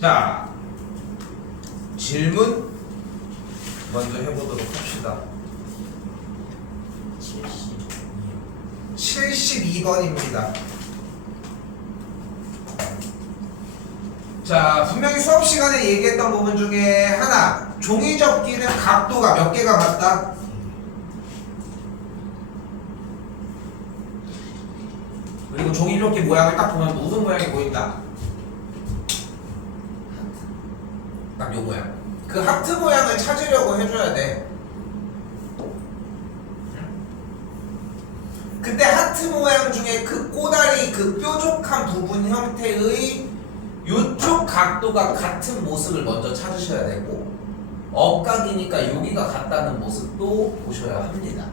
자, 질문 먼저 해보도록 합시다. 72번입니다. 자, 분명히 수업 시간에 얘기했던 부분 중에 하나, 종이 접기는 각도가 몇 개가 같다? 그리고 종이 접기 모양을 딱 보면 무슨 모양이 보인다? 딱 요 모양. 그 하트 모양을 찾으려고 해줘야 돼. 근데 하트 모양 중에 그 꼬다리 그 뾰족한 부분 형태의 요쪽 각도가 같은 모습을 먼저 찾으셔야 되고, 억각이니까 여기가 같다는 모습도 보셔야 합니다.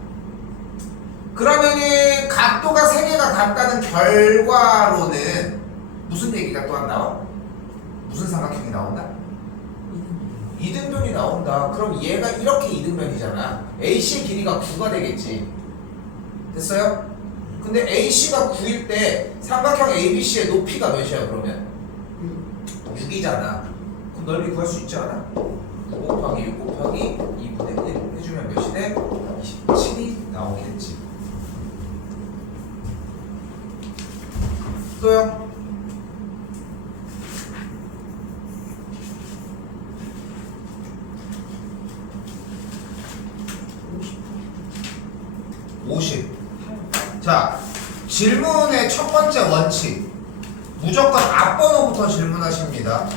그러면은 각도가 3개가 같다는 결과로는 무슨 얘기가 또한 나와? 무슨 삼각형이 나온다? 이등변이 나온다. 그럼 얘가 이렇게 이등변이잖아. AC의 길이가 9가 되겠지. 됐어요? 근데 AC가 9일 때 삼각형 ABC의 높이가 몇이야 그러면? 6이잖아. 그럼 넓이 구할 수 있지 않아? 9 곱하기 6 곱하기 2분의 1 해주면 몇이 돼? 27이 나오겠지. 또요? 자, 질문의 첫 번째 원칙, 무조건 앞번호부터 질문하십니다.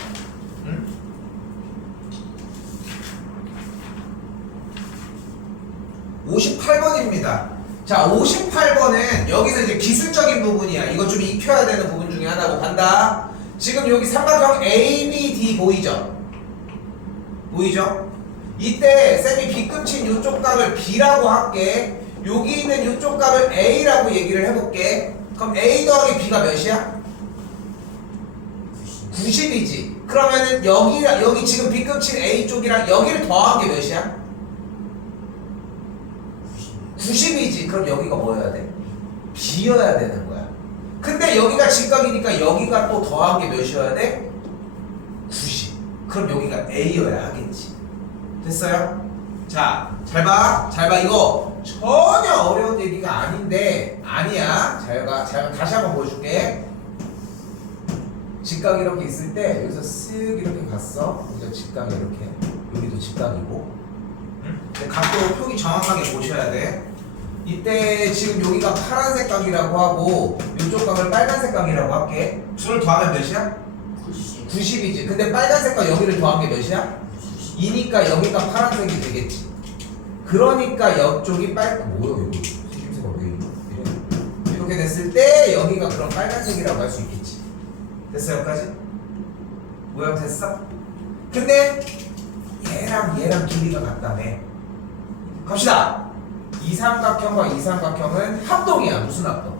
58번입니다. 자, 58번은 여기서 이제 기술적인 부분이야. 이거 좀 익혀야 되는 부분 중에 하나고 간다. 지금 여기 삼각형 ABD 보이죠? 보이죠? 이때 쌤이 B끝인 이쪽 값을 B라고 할게. 여기 있는 이쪽 값을 A라고 얘기를 해볼게. 그럼 A 더하기 B가 몇이야? 90이지. 그러면은 여기 지금 B끝인 A 쪽이랑 여기를 더한 게 몇이야? 90이지. 그럼 여기가 뭐여야 돼? B여야 되는 거야. 근데 여기가 직각이니까 여기가 또 더한 게 몇이어야 돼? 90. 그럼 여기가 A여야 하겠지. 됐어요? 자, 잘 봐. 잘 봐. 이거 전혀 어려운 얘기가 아닌데, 아니야. 잘 봐. 다시 한번 보여줄게. 직각이 이렇게 있을 때 여기서 쓱 이렇게 갔어. 여기서 직각이 이렇게. 여기도 직각이고. 근데 각도 표기 정확하게 보셔야 돼. 이때 지금 여기가 파란색 각이라고 하고 이쪽 각을 빨간색 각이라고 할게. 둘을 더하면 몇이야? 90이지. 근데 빨간색과 여기를 더한 게 몇이야? 2니까 여기가 파란색이 되겠지. 그러니까 이쪽이 뭐야 이거 색임새가 왜 이래? 이렇게 됐을 때 여기가 그럼 빨간색이라고 할 수 있겠지. 됐어? 여기까지? 모양 됐어? 근데 얘랑 길이가 같다며. 갑시다. 이 삼각형과 이 삼각형은 합동이야. 무슨 합동?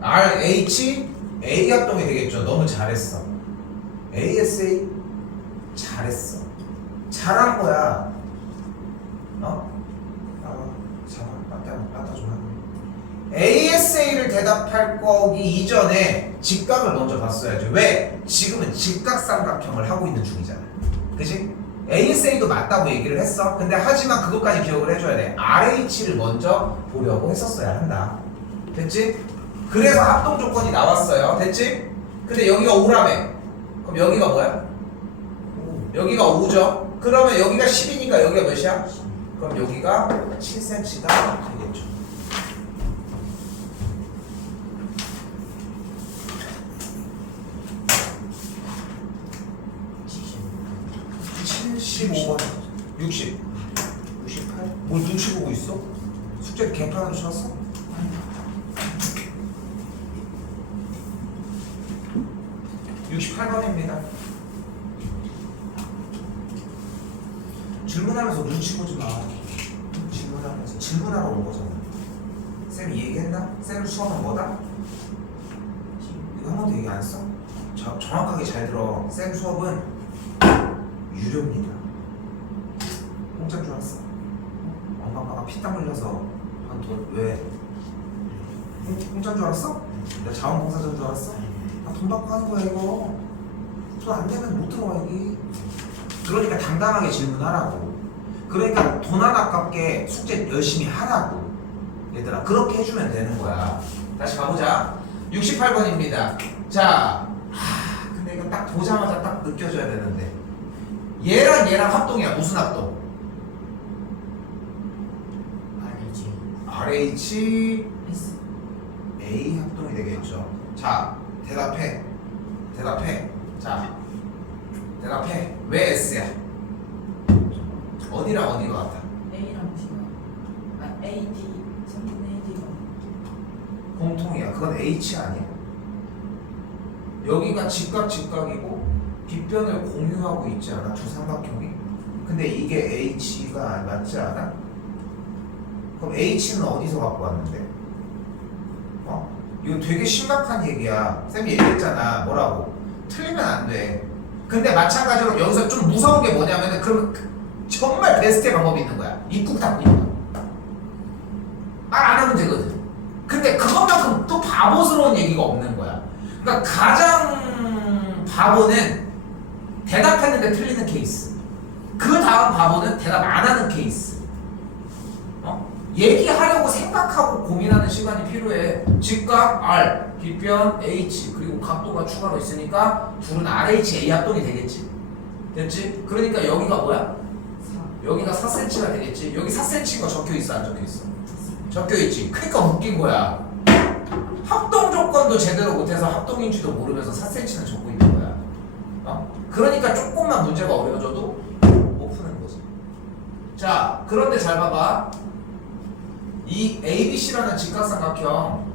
RH A 합동이 되겠죠. 너무 잘했어. ASA 잘했어. 잘한 거야. 빠따 좀 하네. ASA를 대답할 거기 이전에 직각을 먼저 봤어야죠. 왜? 지금은 직각삼각형을 하고 있는 중이잖아. 그치? ASA도 맞다고 얘기를 했어. 근데 하지만 그것까지 기억을 해줘야 돼. RH를 먼저 보려고 했었어야 한다. 됐지? 그래서 합동 조건이 나왔어요. 됐지? 근데 여기가 5라며. 그럼 여기가 뭐야? 여기가 5죠? 그러면 여기가 10이니까 여기가 몇이야? 그럼 여기가 7cm가 되겠죠. (75번) 60 68? 뭘 눈치 보고 있어? 숙제 개판으로 쳤어? 68번입니다. 질문하면서 눈치 보지 마. 질문하러 온 거잖아. 쌤이 얘기했나? 쌤 수업은 뭐다? 이거 한 번도 얘기 안 했어? 정확하게 잘 들어. 쌤 수업은 유료입니다. 공짜인 줄 알았어. 엄마 아빠가 피땀 흘려서 돈 왜? 공짜인 줄 알았어? 내가 자원봉사자인 줄 알았어? 돈 받고 하는 거야 이거. 돈 안 되면 못 들어와 여기. 그러니까 당당하게 질문하라고. 그러니까 돈 안 아깝게 숙제 열심히 하라고. 얘들아 그렇게 해주면 되는 거야. 다시 가보자. 68번입니다. 자, 근데 이거 딱 보자마자 딱 느껴져야 되는데 얘랑 합동이야. 무슨 합동? RH A 합동이 되겠죠. 자, 대답해. 자, 대답해. 왜 S야? 어디랑 어디가 같아? A랑 D가 AD 3분의 AD가 공통이야. 그건 H 아니야? 여기가 직각이고 빗변을 공유하고 있지 않아? 두 삼각형이? 근데 이게 H가 맞지 않아? 그럼 H는 어디서 갖고 왔는데? 이거 되게 심각한 얘기야. 쌤이 얘기했잖아. 뭐라고? 틀리면 안 돼. 근데 마찬가지로 여기서 좀 무서운 게 뭐냐면은 그럼 정말 베스트의 방법이 있는 거야. 입국 닫고 있는 거야. 말 안 하면 되거든. 근데 그것만큼 또 바보스러운 얘기가 없는 거야. 그러니까 가장 바보는 대답했는데 틀리는 케이스. 그 다음 바보는 대답 안 하는 케이스. 얘기하려고 생각하고 고민하는 시간이 필요해. 직각 R, 빗변 H, 그리고 각도가 추가로 있으니까 둘은 RHA 합동이 되겠지. 됐지? 그러니까 여기가 뭐야? 4 여기가 4cm가 되겠지. 여기 4cm가 적혀있어 안 적혀있어? 적혀있지. 그러니까 웃긴 거야. 합동 조건도 제대로 못해서 합동인지도 모르면서 4cm는 적고 있는 거야. 그러니까 조금만 문제가 어려워져도 못 푸는 거지. 자, 그런데 잘 봐봐. 이 ABC라는 직각삼각형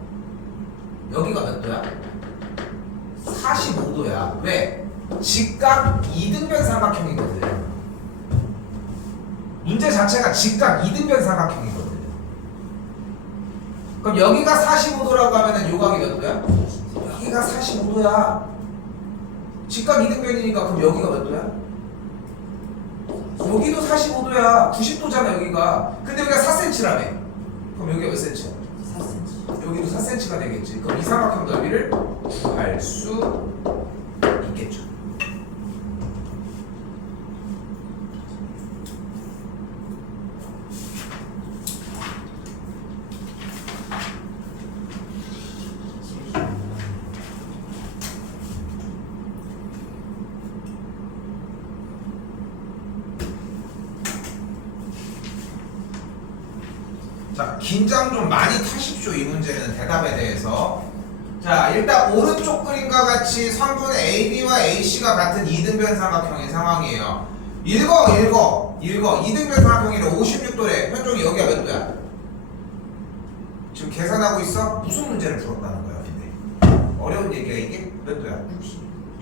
여기가 몇 도야? 45도야. 왜? 직각 이등변 삼각형이거든. 문제 자체가 직각 이등변 삼각형이거든. 그럼 여기가 45도라고 하면은 요 각이 몇 도야? 여기가 45도야. 직각 이등변이니까 그럼 여기가 몇 도야? 여기도 45도야. 90도잖아 여기가. 근데 여기가 4cm라며. 그럼 여기가 몇 cm야? 4cm. 여기도 4cm가 되겠지. 그럼 이 삼각형 넓이를 구할 수 있겠죠. 자, 긴장 좀 많이 타십시오. 이 문제는 대답에 대해서. 자, 일단 오른쪽 그림과 같이 선분 AB와 AC가 같은 이등변 삼각형의 상황이에요. 읽어. 이등변 삼각형이래. 56도래. 현종이 여기가 몇 도야? 지금 계산하고 있어? 무슨 문제를 풀었다는 거야, 근데? 어려운 얘기야, 이게? 몇 도야?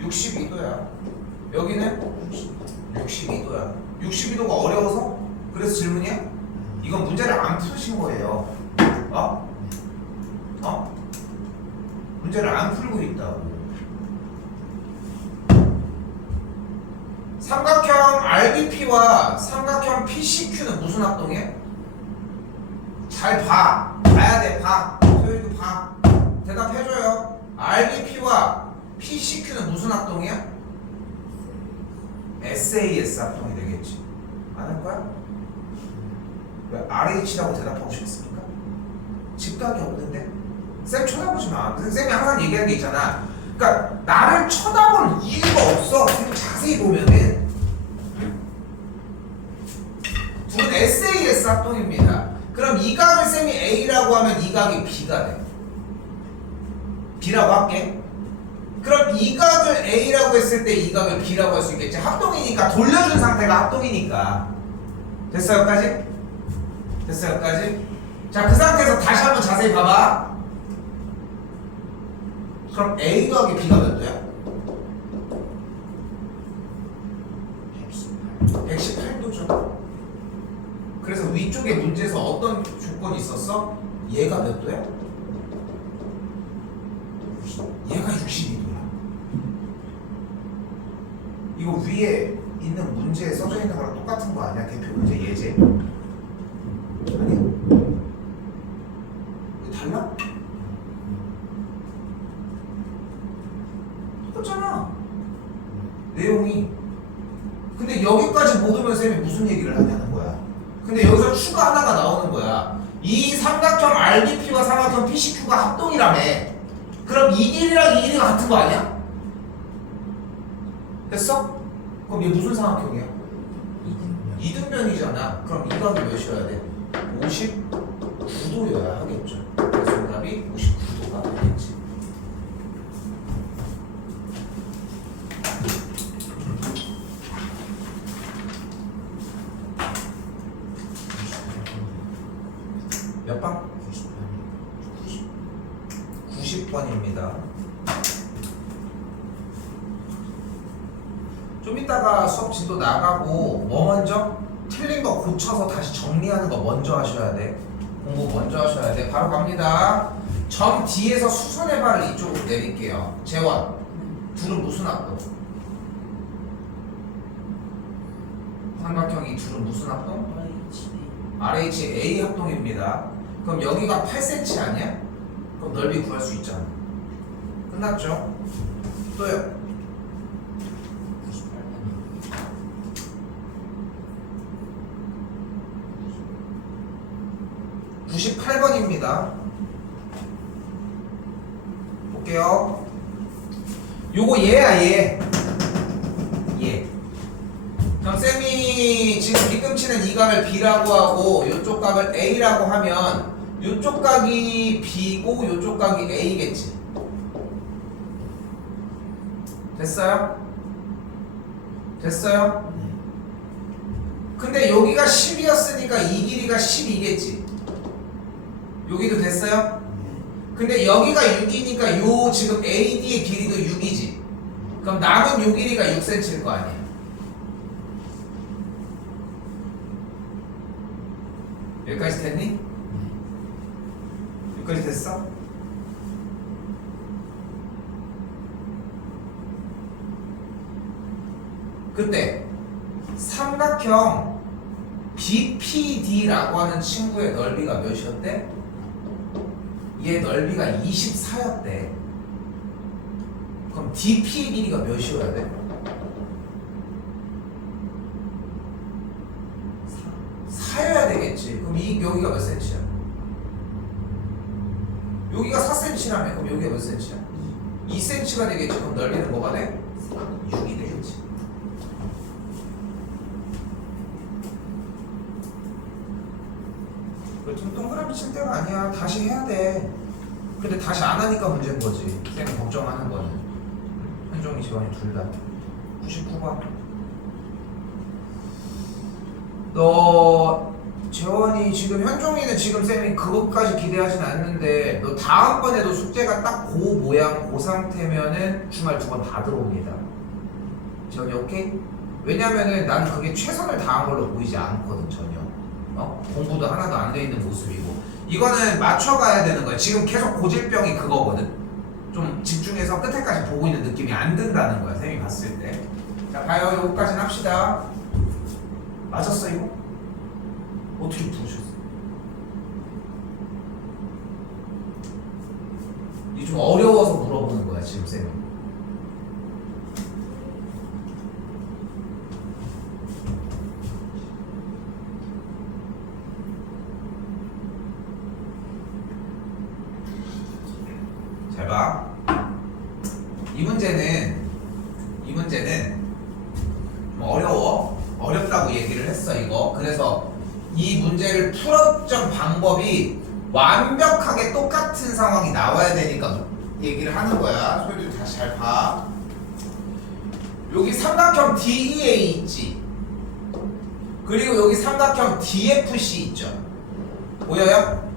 62도야. 여기는? 62도야. 62도가 어려워서? 그래서 질문이야? 이건 문제를 안 푸신 거예요. 문제를 안 풀고 있다고. 삼각형 RBP와 삼각형 PCQ는 무슨 합동이야? 잘 봐. 봐야 돼. 봐. 소율이도 봐. 대답해줘요. RBP와 PCQ는 무슨 합동이야? SAS 합동이 되겠지. 안 할 거야? 왜 RH라고 대답하고 싶습니까? 직각이 없는데? 쌤 쳐다보지 마. 쌤이 항상 얘기하는 게 있잖아. 그러니까 나를 쳐다볼 이유가 없어. 쌤 자세히 보면은 둘은 SAS 합동입니다. 그럼 이 각을 쌤이 A라고 하면 이 각이 B가 돼. B라고 할게. 그럼 이 각을 A라고 했을 때 이 각을 B라고 할 수 있겠지. 합동이니까 돌려준 상태가 합동이니까. 됐어 여기까지? 됐어 여기까지? 자, 그 상태에서 다시 한번 자세히 봐봐. 그럼 A 더하기 B가 몇 도야? 118도죠. 그래서 위쪽에 문제에서 어떤 조건이 있었어? 얘가 몇 도야? 얘가 62도야. 이거 위에 있는 문제에 써져 있는 거랑 똑같은 거 아니야? 대표 문제 예제? 아니야? 달라? 똑같잖아. 내용이. 근데 여기까지 못 오면 쌤이 무슨 얘기를 하냐는 거야. 근데 여기서 추가 하나가 나오는 거야. 이 삼각형 RDP와 삼각형 PCQ가 합동이라며. 그럼 이 길이랑 이 길이가 같은 거 아니야? 됐어? 그럼 얘 무슨 삼각형이야? 이등변이잖아. 그럼 이 각이 몇이어야 돼? 59도여야 하겠죠. 그래서 정답이 59도가 되겠지. 몇 번? 90번입니다. 좀 이따가 수업 진도 나가고 뭐 먼저? 틀린 거 고쳐서 다시 정리하는 거 먼저 하셔야 돼. 공부 먼저 하셔야 돼. 바로 갑니다. 점 D에서 수선의 발을 이쪽으로 내릴게요. 재원, 둘은 무슨 합동? 삼각형이 둘은 무슨 합동? RHA 합동입니다. 그럼 여기가 8cm 아니야? 그럼 넓이 구할 수 있잖아. 끝났죠? 또요. 98번입니다. 볼게요. 요거 얘야 얘. 얘. 그럼 쌤이 지금 뒤꿈치는 이 각을 B라고 하고 요쪽 각을 A라고 하면 요쪽 각이 B고 요쪽 각이 A겠지. 됐어요? 됐어요? 근데 여기가 10이었으니까 이 길이가 12겠지. 여기도 됐어요? 근데 여기가 6이니까 요 지금 AD의 길이도 6이지. 그럼 남은 요 길이가 6cm일 거 아니야. 여기까지 됐니? 여기까지 됐어? 그때 삼각형 BPD라고 하는 친구의 넓이가 몇이었대? 얘 넓이가 24였대. 그럼 DP의 길이가 몇이어야 돼? 4여야 되겠지. 그럼 여기가 몇 cm야? 여기가 4cm라며. 그럼 여기가 몇 cm야? 2cm가 되겠지. 그럼 넓이는 뭐가 돼? 6이 되겠지. 좀 동그라미 칠 때가 아니야. 다시 해야 돼. 근데 다시 안 하니까 문제인 거지. 쌤이 걱정하는 거는. 현종이 지원이 둘 다. 99번. 너 재원이 지금 현종이는 지금 쌤이 그것까지 기대하진 않는데 너 다음번에도 숙제가 딱 그 모양 그 상태면은 주말 2번 다 들어옵니다. 재원이 오케이? 왜냐면은 나는 그게 최선을 다한 걸로 보이지 않거든 전혀. 공부도 하나도 안 돼 있는 모습이고 이거는 맞춰가야 되는 거야. 지금 계속 고질병이 그거거든. 좀 집중해서 끝에까지 보고 있는 느낌이 안 든다는 거야 쌤이 봤을 때. 자 봐요. 여기까지는 합시다. 맞았어 이거? 어떻게 부르셨어? 이게 좀 어려워서 물어보는 거야 지금 쌤이. 잘 봐. 이 문제는 좀 어렵다고 얘기를 했어 이거. 그래서 이 문제를 풀었던 방법이 완벽하게 똑같은 상황이 나와야 되니까 얘기를 하는 거야. 소리도 다시 잘 봐. 여기 삼각형 DEA 있지. 그리고 여기 삼각형 DFC 있죠. 보여요?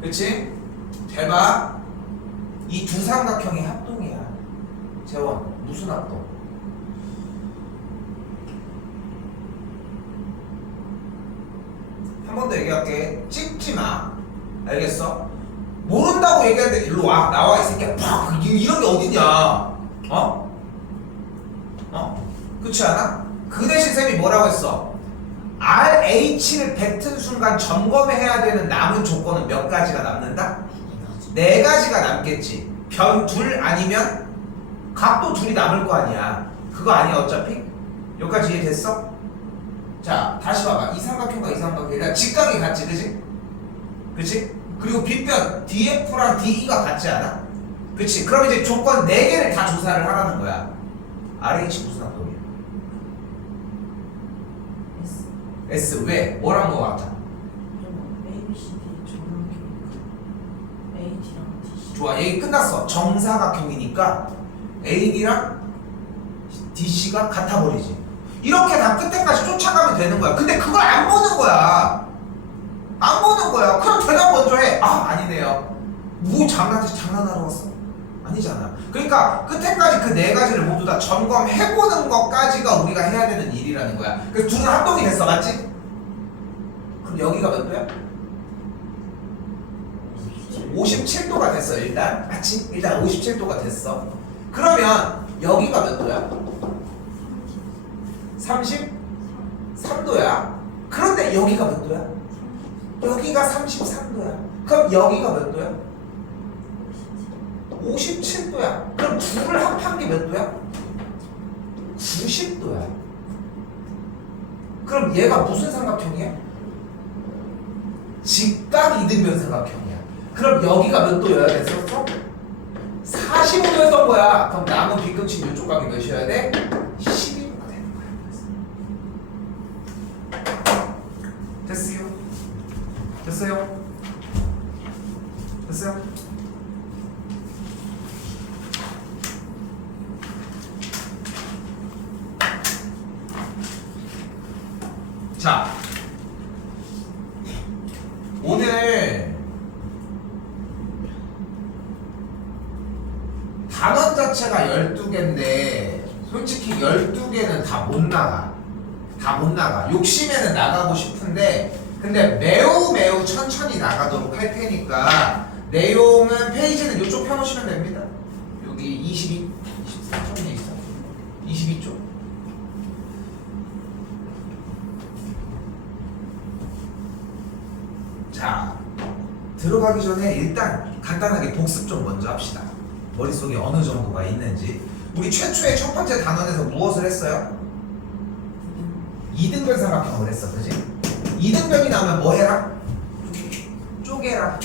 그치? 잘 봐. 이 두 삼각형이 합동이야. 재원, 무슨 합동? 한 번 더 얘기할게. 찍지 마. 알겠어? 모른다고 얘기하는데 일로 와. 나와 이 새끼야. 팍! 이런 게 어딨냐? 어? 그렇지 않아? 그 대신 쌤이 뭐라고 했어? RH를 뱉은 순간 점검해야 되는 남은 조건은 몇 가지가 남는다? 네 가지가 남겠지. 변 둘 아니면 각도 둘이 남을 거 아니야. 그거 아니야 어차피? 여기까지 이해됐어? 자 다시 봐봐. 이 삼각형과 이 삼각형이랑 직각이 같지 그치? 그치? 그리고 빗변 DF랑 DE가 같지 않아? 그치? 그럼 이제 조건 4개를 다 조사를 하라는 거야. RH 무슨 합동이야? S. S 왜? 뭐랑 뭐 같아? 좀 A, B, C, D 정상이니까 A, D랑 D, C. 좋아 얘기 끝났어. 정사각형이니까 AD랑 DC가 같아버리지. 이렇게 다 끝에까지 쫓아가면 되는 거야. 근데 그걸 안 보는 거야. 안 보는 거야. 그럼 대답 먼저 해. 아 아니네요. 뭐 장난하러 왔어? 아니잖아. 그러니까 끝에까지 그 4가지를 모두 다 점검해보는 것까지가 우리가 해야 되는 일이라는 거야. 그래서 둘은 합동이 됐어 맞지? 그럼 여기가 몇 도야? 57도가 됐어 일단. 맞지? 일단 57도가 됐어. 그러면 여기가 몇 도야? 33도야. 그런데 여기가 몇 도야? 여기가 33도야. 그럼 여기가 몇 도야? 57도야. 그럼 둘을 합한 게 몇 도야? 90도야. 그럼 얘가 무슨 삼각형이야? 직각 이등변 삼각형이야. 그럼 여기가 몇 도여야 됐었어? 45도였던 거야. 그럼 남은 빗끝인 이쪽 각이 몇이어야 돼? 12도가 되는 거야. 됐어요? 됐어요? 됐어요? 자, 오늘 단원 자체가 12개인데 솔직히 12개는 다 못 나가. 다 못 나가. 욕심에는 나가고 싶은데 근데 매우 천천히 나가도록 할 테니까 내용은 페이지는 이쪽 펴놓으시면 됩니다. 여기 23쪽에 있어. 22쪽. 자, 들어가기 전에 일단 간단하게 복습 좀 먼저 합시다. 머릿속에 어느 정도가 있는지. 우리 최초의 첫 번째 단원에서 무엇을 했어요? 이등변 삼각형을 했어, 그지? 이등변이 나오면 뭐 해라? 쪼개라.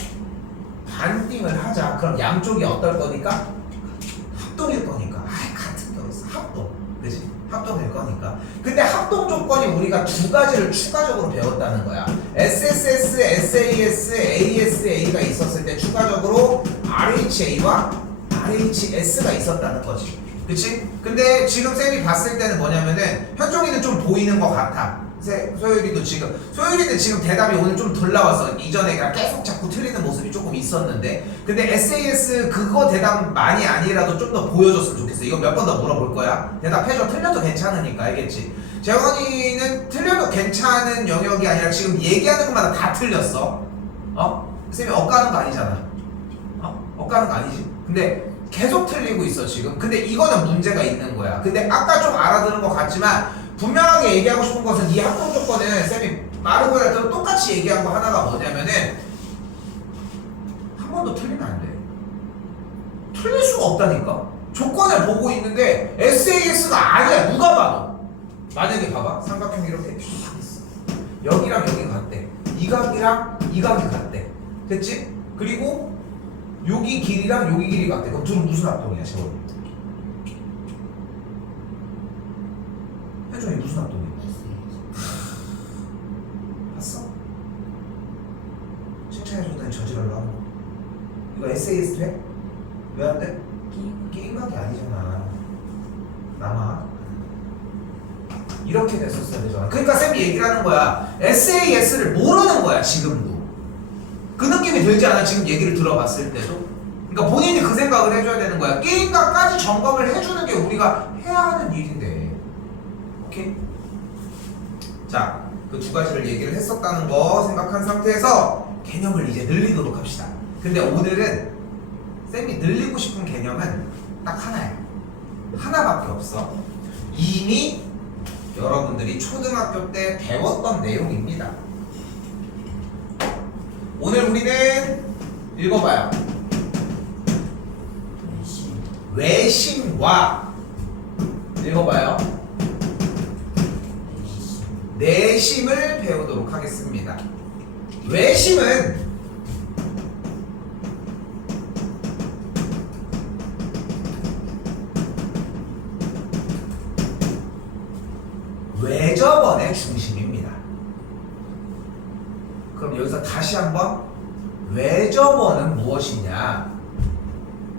반띵을 하자. 그럼 양쪽이 어떨 거니까? 합동일 거니까. 같은 게 어딨어? 합동. 그지? 합동일 거니까. 근데 합동 조건이 우리가 2가지를 추가적으로 배웠다는 거야. SSS, SAS, ASA가 있었을 때 추가적으로 RHA와 RHS가 있었다는 거지. 그치? 근데 지금 쌤이 봤을 때는 뭐냐면은 현종이는 좀 보이는 것 같아. 소율이도 지금 대답이 오늘 좀 덜 나왔어. 이전에 계속 자꾸 틀리는 모습이 조금 있었는데 근데 SAS 그거 대답 많이 아니라도 좀 더 보여줬으면 좋겠어. 이거 몇 번 더 물어볼 거야. 대답해줘. 틀려도 괜찮으니까 알겠지? 재원이는 틀려도 괜찮은 영역이 아니라 지금 얘기하는 것마다 다 틀렸어. 쌤이 엇가는 거 아니잖아. 엇가는 거 아니지? 근데 계속 틀리고 있어 지금. 근데 이거는 문제가 있는 거야. 근데 아까 좀 알아들은 것 같지만 분명하게 얘기하고 싶은 것은 이 합동 조건은 쌤이 마르고야 또 똑같이 얘기한 거 하나가 뭐냐면은 한 번도 틀리면 안 돼. 틀릴 수가 없다니까. 조건을 보고 있는데 SAS가 아니야. 누가 봐도. 만약에 봐봐. 삼각형이 이렇게 쫙 있어. 여기랑 여기 같대. 이 각이랑 이 각이 같대. 됐지? 그리고 여기 길이랑 여기 길이 같대. 그럼 둘은 무슨 합동이야, 재원이? 현종이 무슨 합동이야? 봤어? 칭찬해줬더니 저지랄로 하는 거. 이거 SAS 돼? 왜 안 돼? 게임각이 아니잖아. 남아. 이렇게 됐었어야 되잖아. 그러니까 쌤이 얘기를 하는 거야. SAS를 모르는 거야, 지금도. 그 느낌이 들지 않아? 지금 얘기를 들어봤을 때도. 그러니까 본인이 그 생각을 해줘야 되는 거야. 게임각까지 점검을 해주는 게 우리가 해야 하는 일인데. 오케이? 자, 그 2가지를 얘기를 했었다는 거 생각한 상태에서 개념을 이제 늘리도록 합시다. 근데 오늘은 쌤이 늘리고 싶은 개념은 딱 하나야. 하나밖에 없어. 이미 여러분들이 초등학교 때 배웠던 내용입니다. 오늘 우리는 읽어봐요. 외심과 읽어봐요. 내심을 배우도록 하겠습니다. 외심은 외접원의 중심입니다. 그럼 여기서 다시 한번 외접원은 무엇이냐?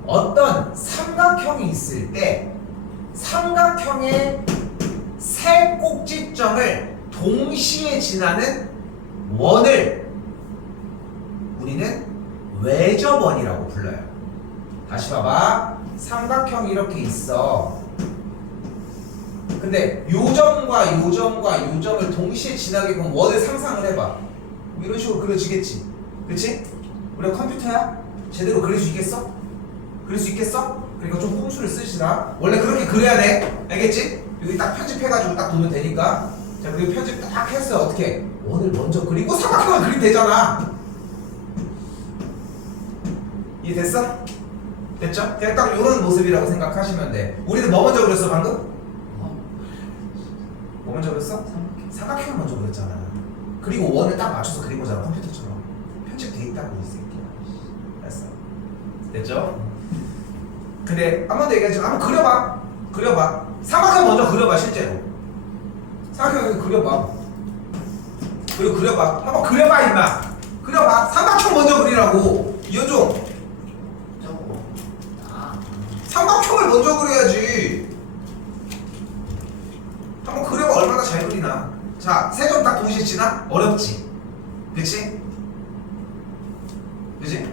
어떤 삼각형이 있을 때 삼각형의 세 꼭지점을 동시에 지나는 원을 우리는 외접원이라고 불러요. 다시 봐봐. 삼각형이 이렇게 있어. 근데 요점과 요점과 요점을 동시에 지나게끔 원을 상상을 해봐. 이런 식으로 그려지겠지. 그렇지? 우리가 컴퓨터야? 제대로 그릴 수 있겠어? 그릴 수 있겠어? 그러니까 좀 꼼수를 쓰시라. 원래 그렇게 그려야 돼. 알겠지? 여기 딱 편집해가지고 딱 놓으면 되니까. 자, 그리고 편집 딱 했어. 어떻게? 원을 먼저 그리고 삼각형을 그리면 되잖아. 이해됐어? 됐죠? 그냥 딱 이런 모습이라고 생각하시면 돼. 우리는 뭐 먼저 그렸어 방금? 뭐 먼저 그렸어? 삼각형을 먼저 그렸잖아. 그리고 원을 딱 맞춰서 그린 거잖아. 컴퓨터처럼. 편집돼 있다고 이 새끼야. 됐어? 됐죠? 근데 한 번 더 얘기하지만 한번 그려봐. 그려봐. 삼각형 먼저 그려봐 실제로. 삼각형 그려봐. 그리고 그려봐. 한번 그려봐 임마. 그려봐. 삼각형 먼저 그리라고. 이현종. 삼각형을 먼저 그려야지. 한번 그려봐. 얼마나 잘 그리나. 자, 세 점 딱 동시에 지나? 어렵지? 그치? 그치?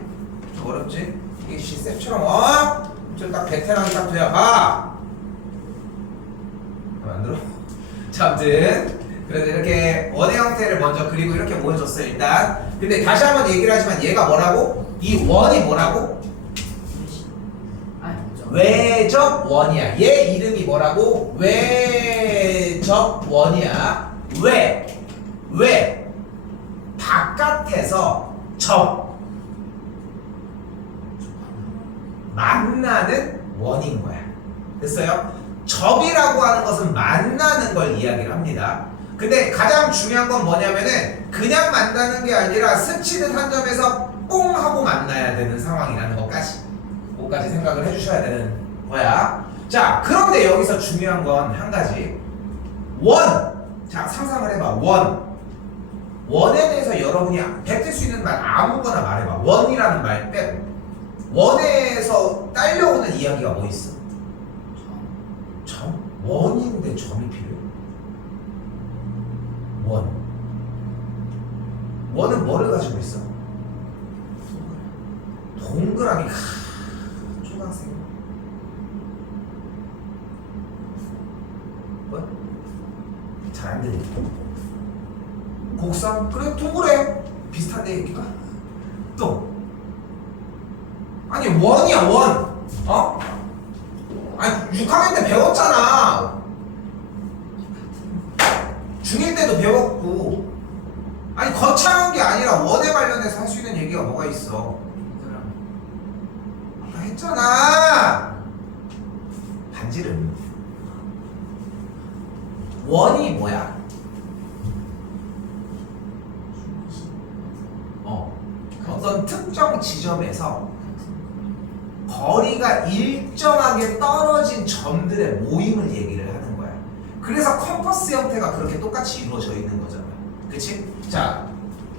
좀 어렵지? 이게 쌤처럼 좀 딱 베테랑이 딱 돼야 봐. 안 들어? 자, 아무튼 그래서 이렇게 원의 형태를 먼저 그리고 이렇게 보여줬어요 일단. 근데 다시 한번 얘기를 하지만 얘가 뭐라고? 이 원이 뭐라고? 외접원이야. 얘 이름이 뭐라고? 외접원이야. 왜? 바깥에서 만나는 원인 거야. 됐어요? 접이라고 하는 것은 만나는 걸 이야기를 합니다. 근데 가장 중요한 건 뭐냐면은 그냥 만나는 게 아니라 스치듯 한 점에서 뽕 하고 만나야 되는 상황이라는 것까지 생각을 해주셔야 되는 거야. 자, 그런데 여기서 중요한 건 한 가지. 자, 상상을 해봐. 원에 대해서 여러분이 뱉을 수 있는 말 아무거나 말해봐. 원이라는 말 빼고. 원에서 딸려오는 이야기가 뭐 있어? 점? 원인데 점이 필요해? 원은 뭐를 가지고 있어? 동그라미. 초등학생. 뭐? 잘 안 들려. 곡선? 그래, 동그래. 비슷한데 얘기가? 또 아니 원이야 원. 아니 6학년 때 배웠잖아. 중1 때도 배웠고. 아니 거창한 게 아니라 원에 관련해서 할 수 있는 얘기가 뭐가 있어? 아까 했잖아. 반지름. 원이 뭐야? 어떤 특정 지점에서 거리가 일정하게 떨어진 점들의 모임을 얘기를 하는 거야. 그래서 컴퍼스 형태가 그렇게 똑같이 이루어져 있는 거잖아. 그치? 자,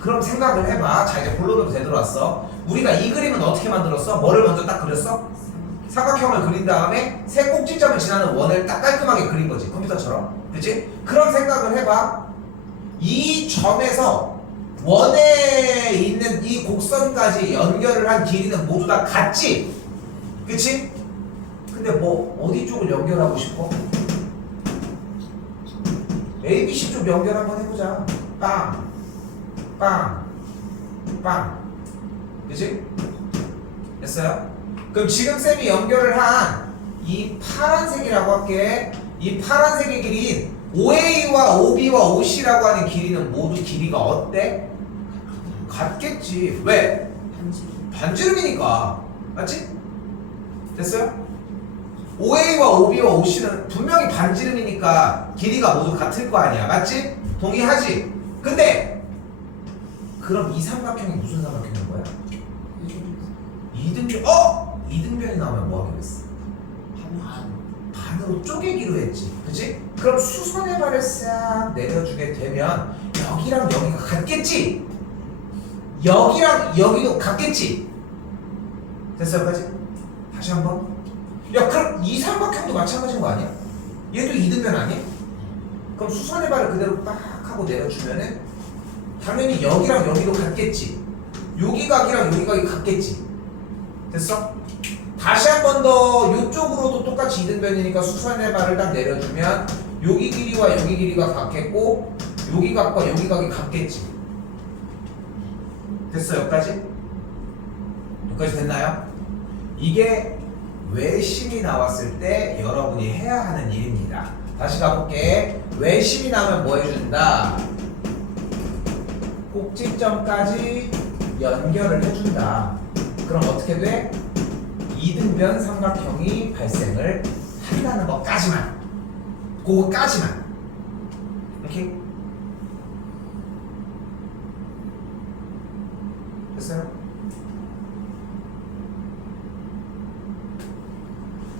그럼 생각을 해봐. 자, 이제 본론으로 되돌아왔어. 우리가 이 그림은 어떻게 만들었어? 뭐를 먼저 딱 그렸어? 삼각형을 그린 다음에 세 꼭지점을 지나는 원을 딱 깔끔하게 그린 거지. 컴퓨터처럼. 그치? 그런 생각을 해봐. 이 점에서 원에 있는 이 곡선까지 연결을 한 길이는 모두 다 같지? 그치? 근데 뭐 어디 쪽을 연결하고 싶어? A, B, C 쪽 연결 한번 해보자. 빵, 빵, 빵. 그치? 됐어요? 그럼 지금 쌤이 연결을 한 이 파란색이라고 할게. 이 파란색의 길이인 OA와 OB와 OC라고 하는 길이는 모두 길이가 어때? 같겠지. 왜? 반지름. 반지름이니까. 맞지? 됐어요? OA와 OB와 OC는 분명히 반지름이니까 길이가 모두 같을 거 아니야. 맞지? 동의하지? 근데 그럼 이 삼각형이 무슨 삼각형인 거야? 이등변. 이등변이 나오면 뭐 하겠어? 반으로 쪼개기로 했지. 그치? 그럼 수선의 발을 싹 내려주게 되면 여기랑 여기가 같겠지? 여기랑 여기도 같겠지? 됐어요? 까지? 다시 한번. 야, 그럼 이 삼각형도 마찬가지인 거 아니야? 얘도 이등변 아니야? 그럼 수선의 발을 그대로 빡 하고 내려주면은 당연히 여기랑 여기도 같겠지? 여기 각이랑 여기 각이 같겠지? 됐어? 다시 한 번 더 이쪽으로도 똑같이 이등변이니까 수선의 발을 딱 내려주면 여기 길이와 여기 길이가 같겠고 여기 각과 여기 각이 같겠지? 됐어? 여기까지? 여기까지 됐나요? 이게 외심이 나왔을 때 여러분이 해야 하는 일입니다. 다시 가볼게. 외심이 나오면 뭐 해준다? 꼭지점까지 연결을 해준다. 그럼 어떻게 돼? 이등변 삼각형이 발생을 한다는 것까지만. 그거까지만. 오케이? 됐어요?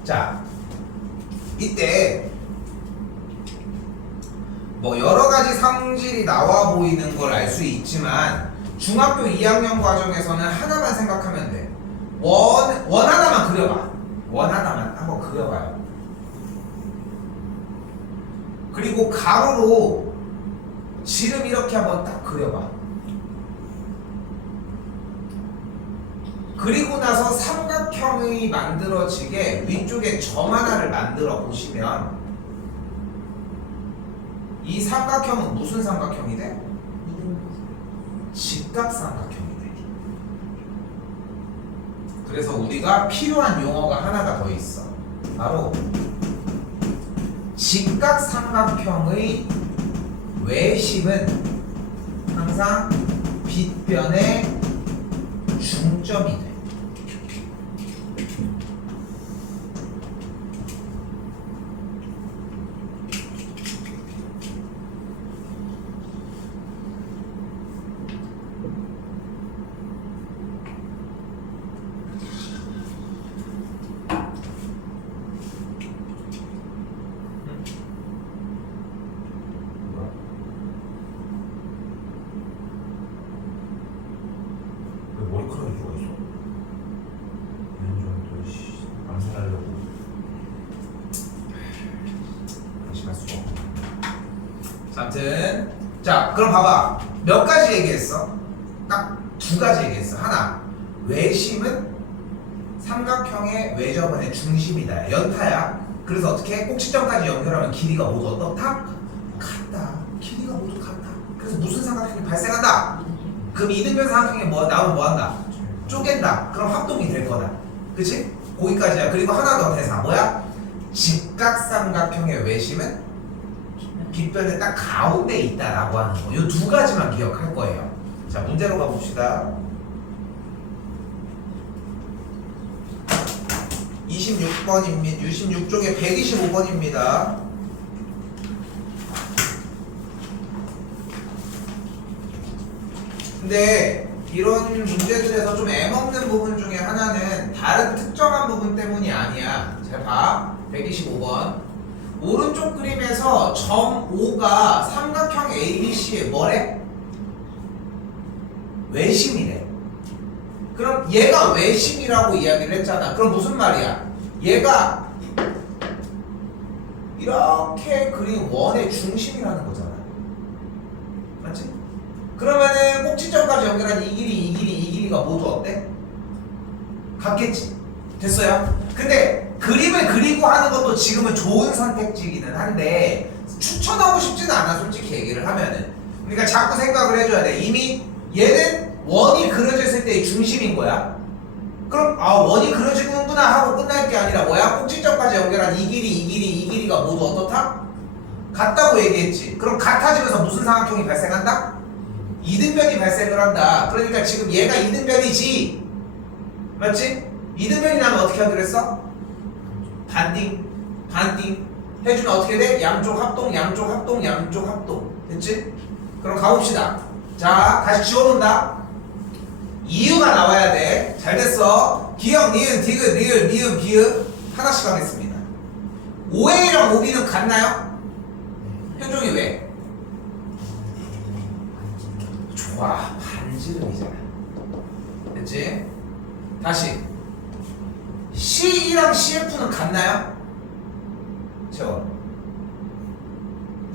자, 이때 뭐 여러 가지 성질이 나와 보이는 걸 알 수 있지만 중학교 2학년 과정에서는 하나만 생각하면 돼. 원 하나만 그려봐. 원 하나만 한번 그려봐요. 그리고 가로로 지름 이렇게 한번 딱 그려봐. 그리고 나서 삼각형이 만들어지게 위쪽에 점 하나를 만들어 보시면 이 삼각형은 무슨 삼각형이 돼? 직각삼각형이 돼. 그래서 우리가 필요한 용어가 하나가 더 있어. 바로 직각삼각형의 외심은 항상 빗변의 중점이 돼. 머리카락이 죽어있어. 왼쪽도 암살하려고 의심할 수가 없고. 아무튼 자, 그럼 봐봐. 몇 가지 얘기했어? 딱 두 가지 얘기했어. 하나, 외심은 삼각형의 외접원의 중심이다. 연타야. 그래서 어떻게? 꼭지점까지 연결하면 길이가 모두 어떻다? 같다. 길이가 모두 같다. 그래서 무슨 삼각형이 발생한다? 그럼 이등변 삼각형이 뭐 나오면 뭐 한다? 쪼갠다. 그럼 합동이 될 거다. 그치? 거기까지야. 그리고 하나 더 대사. 뭐야? 직각삼각형의 외심은 빗변의 딱 가운데 있다라고 하는 거. 이 두 가지만 기억할 거예요. 자, 문제로 가봅시다. 26번입니다. 66쪽에 125번입니다. 근데 이런 문제들에서 좀 애먹는 부분 중에 하나는 다른 특정한 부분 때문이 아니야. 잘 봐. 125번. 오른쪽 그림에서 점 O가 삼각형 ABC의 뭐래? 외심이래. 그럼 얘가 외심이라고 이야기를 했잖아. 그럼 무슨 말이야? 얘가 이렇게 그린 원의 중심이라는 거잖아. 맞지? 그러면은 꼭지점까지 연결한 이 길이, 이 길이, 이 길이가 모두 어때? 같겠지? 됐어요? 근데 그림을 그리고 하는 것도 지금은 좋은 선택지기는 한데 추천하고 싶지는 않아, 솔직히 얘기를 하면은. 그러니까 자꾸 생각을 해줘야 돼. 이미 얘는 원이 그려졌을 때의 중심인 거야. 그럼 원이 그려지는구나 하고 끝날 게 아니라 뭐야? 꼭지점까지 연결한 이 길이, 이 길이, 이 길이가 모두 어떻다? 같다고 얘기했지. 그럼 같아지면서 무슨 삼각형이 발생한다? 이등변이 발생을 한다. 그러니까 지금 얘가 이등변이지. 맞지? 이등변이 나면 어떻게 하기로 했어? 반띵 해주면 어떻게 돼? 양쪽 합동 됐지? 그럼 가봅시다. 자, 다시 지워놓는다. 이유가 나와야 돼. 잘 됐어. 기억, 니은, 디귿, 리을, 미음, 비읍 하나씩 하겠습니다. OA랑 OB는 같나요? 현종이 왜? 좋아, 반지름이잖아. 됐지? 다시 C랑 CF는 같나요? 저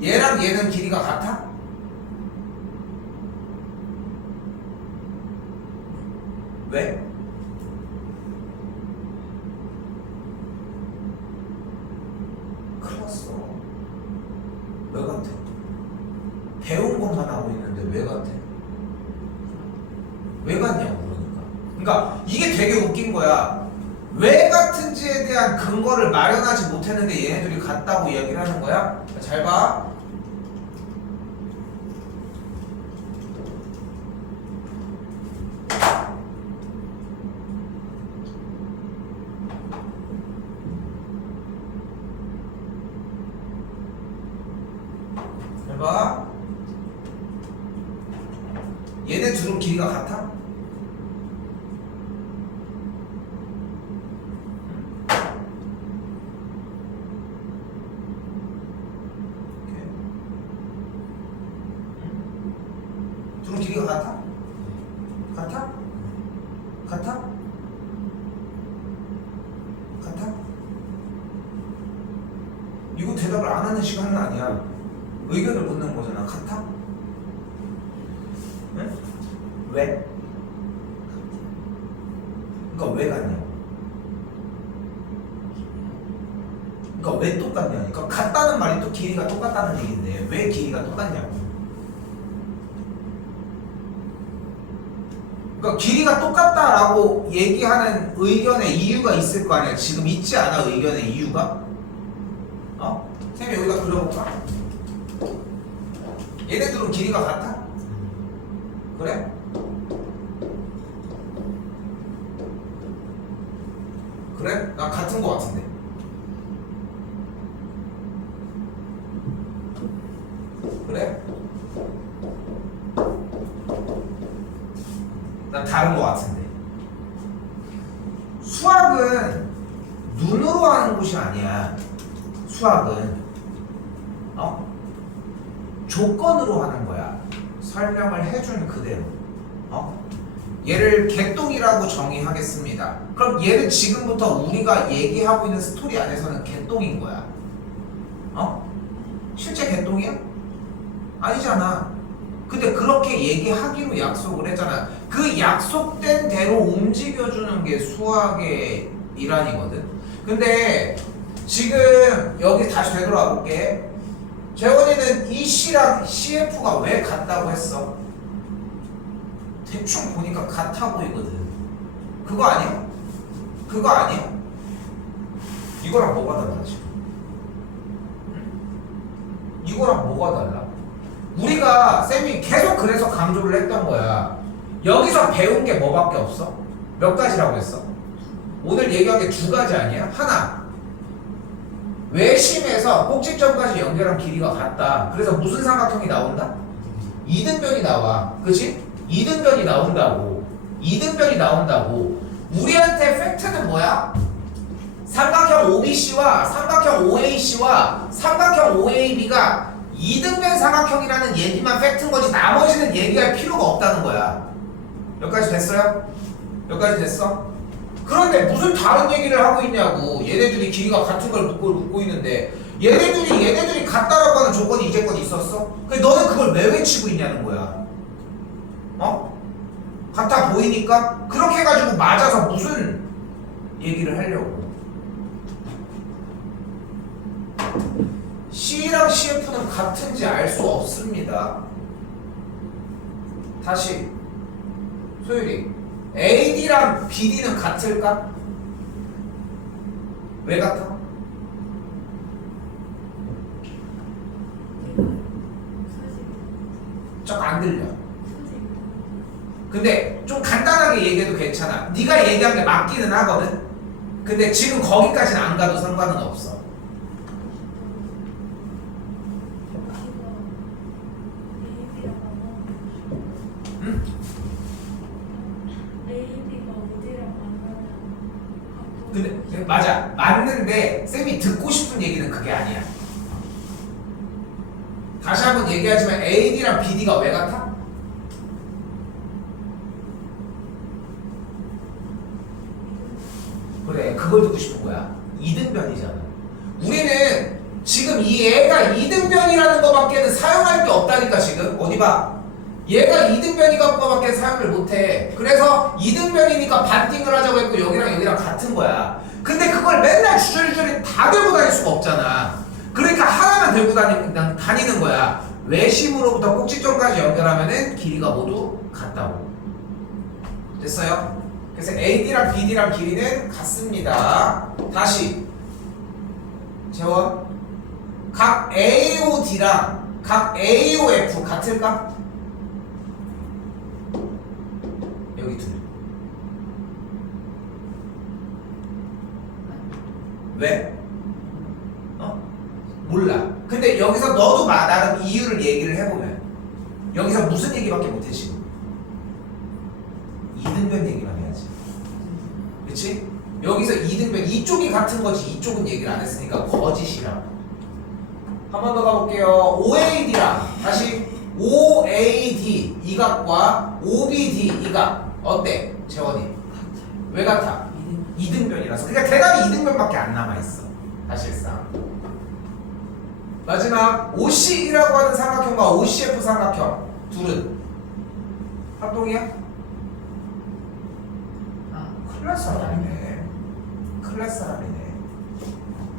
얘랑 얘는 길이가 같아? 왜? 큰일 났어. 왜 같아? 배운 것만 하고 있는데 왜 같아? 왜 같냐고 그러니까 이게 되게 웃긴 거야. 왜 같은지에 대한 근거를 마련하지 못했는데 얘네들이 같다고 이야기를 하는 거야. 잘 봐. 잘 봐. 얘네 둘은 길이가 같아? 둘은 길이가 같아? 같아? 같아? 같아? 이거 대답을 안 하는 시간은 아니야. 의견을 묻는 거잖아. 같아? 응? 왜? 그러니까 왜 같냐고. 그러니까 왜 똑같냐. 그러니까 같다는 말이 또 길이가 똑같다는 얘기인데 왜 길이가 똑같냐고. 그러니까 길이가 똑같다라고 얘기하는 의견의 이유가 있을 거 아니야. 지금 있지 않아 의견의 이유가? 어? 쌤이 여기다 그려볼까? 얘네들은 길이가 같아? 그래? 그래? 나 같은 거 같은데. 그래? 난 다른 거 같은데. 수학은 눈으로 하는 곳이 아니야. 수학은 조건으로 하는 거야. 설명을 해준 그대로. 얘를 개똥이라고 정의하겠습니다. 그럼 얘는 지금부터 우리가 얘기하고 있는 스토리 안에서는 개똥인 거야. 실제 개똥이야? 아니잖아. 근데 그렇게 얘기하기로 약속을 했잖아. 그 약속된 대로 움직여주는 게 수학의 일환이거든. 근데 지금 여기 다시 되돌아 볼게. 재원이는 이 C랑 CF가 왜 같다고 했어? 대충 보니까 같아 보이거든. 그거 아니야? 그거 아니야? 이거랑 뭐가 달라 지금? 이거랑 뭐가 달라? 우리가 쌤이 계속 그래서 강조를 했던 거야. 여기서 배운 게 뭐밖에 없어? 몇 가지라고 했어? 오늘 얘기한 게 두 가지 아니야? 하나, 외심에서 꼭지점까지 연결한 길이가 같다. 그래서 무슨 삼각형이 나온다? 이등변이 나와. 그치? 이등변이 나온다고. 이등변이 나온다고. 우리한테 팩트는 뭐야? 삼각형 OBC와 삼각형 OAC와 삼각형 OAB가 이등변 삼각형이라는 얘기만 팩트인 거지 나머지는 얘기할 필요가 없다는 거야. 여기까지 됐어요? 여기까지 됐어? 그런데 무슨 다른 얘기를 하고 있냐고. 얘네들이 길이가 같은 걸 묻고 있는데 얘네들이 같다라고 하는 조건이 이제껏 있었어? 근데 너는 그걸 왜 외치고 있냐는 거야. 같아 보이니까? 그렇게 해가지고 맞아서 무슨 얘기를 하려고. C랑 CF는 같은지 알 수 없습니다. 다시 소율이 AD랑 BD는 같을까? 왜 같아? 좀 안 들려. 근데 좀 간단하게 얘기해도 괜찮아. 네가 얘기한 게 맞기는 하거든. 근데 지금 거기까지는 안 가도 상관은 없어. 응? 근데 맞아. 맞는데 쌤이 듣고 싶은 얘기는 그게 아니야. 다시 한번 얘기하지만 AD랑 BD가 왜 같아? 그래, 그걸 듣고 싶은 거야. 이등변이잖아. 우리는 지금 이 애가 이등변이라는 거밖에는 사용할 게 없다니까. 지금 어디 봐. 얘가 이등변이가 거밖에 사용을 못해. 그래서 이등변이니까 반띵을 하자고 했고 여기랑 여기랑 같은 거야. 근데 그걸 맨날 주저리주저리 다 들고 다닐 수가 없잖아. 그러니까 하나만 들고 다니는 거야. 외심으로부터 꼭지점까지 연결하면은 길이가 모두 같다고. 됐어요? 그래서 AD랑 BD랑 길이는 같습니다. 다시 재원, 각 AOD랑 각 AOF 같을까? 여기 둘. 왜? 몰라. 근데 여기서 너도 나름 이유를 얘기를 해보면 여기서 무슨 얘기밖에 못해 지금? 이등변 얘기만 해야지. 그치? 여기서 이등변 이쪽이 같은 거지 이쪽은 얘기를 안 했으니까 거짓이라고. 한 번 더 가볼게요. OAD랑 다시 OAD 이 각과 OBD 이 각 어때? 재원이 왜 같아? 이등변이라서. 그러니까 대답이 이등변밖에 안 남아있어 사실상. 마지막 OC라고 하는 삼각형과 OCF 삼각형 둘은 합동이야? 큰일 날 사람이네. 큰일 날 사람이네.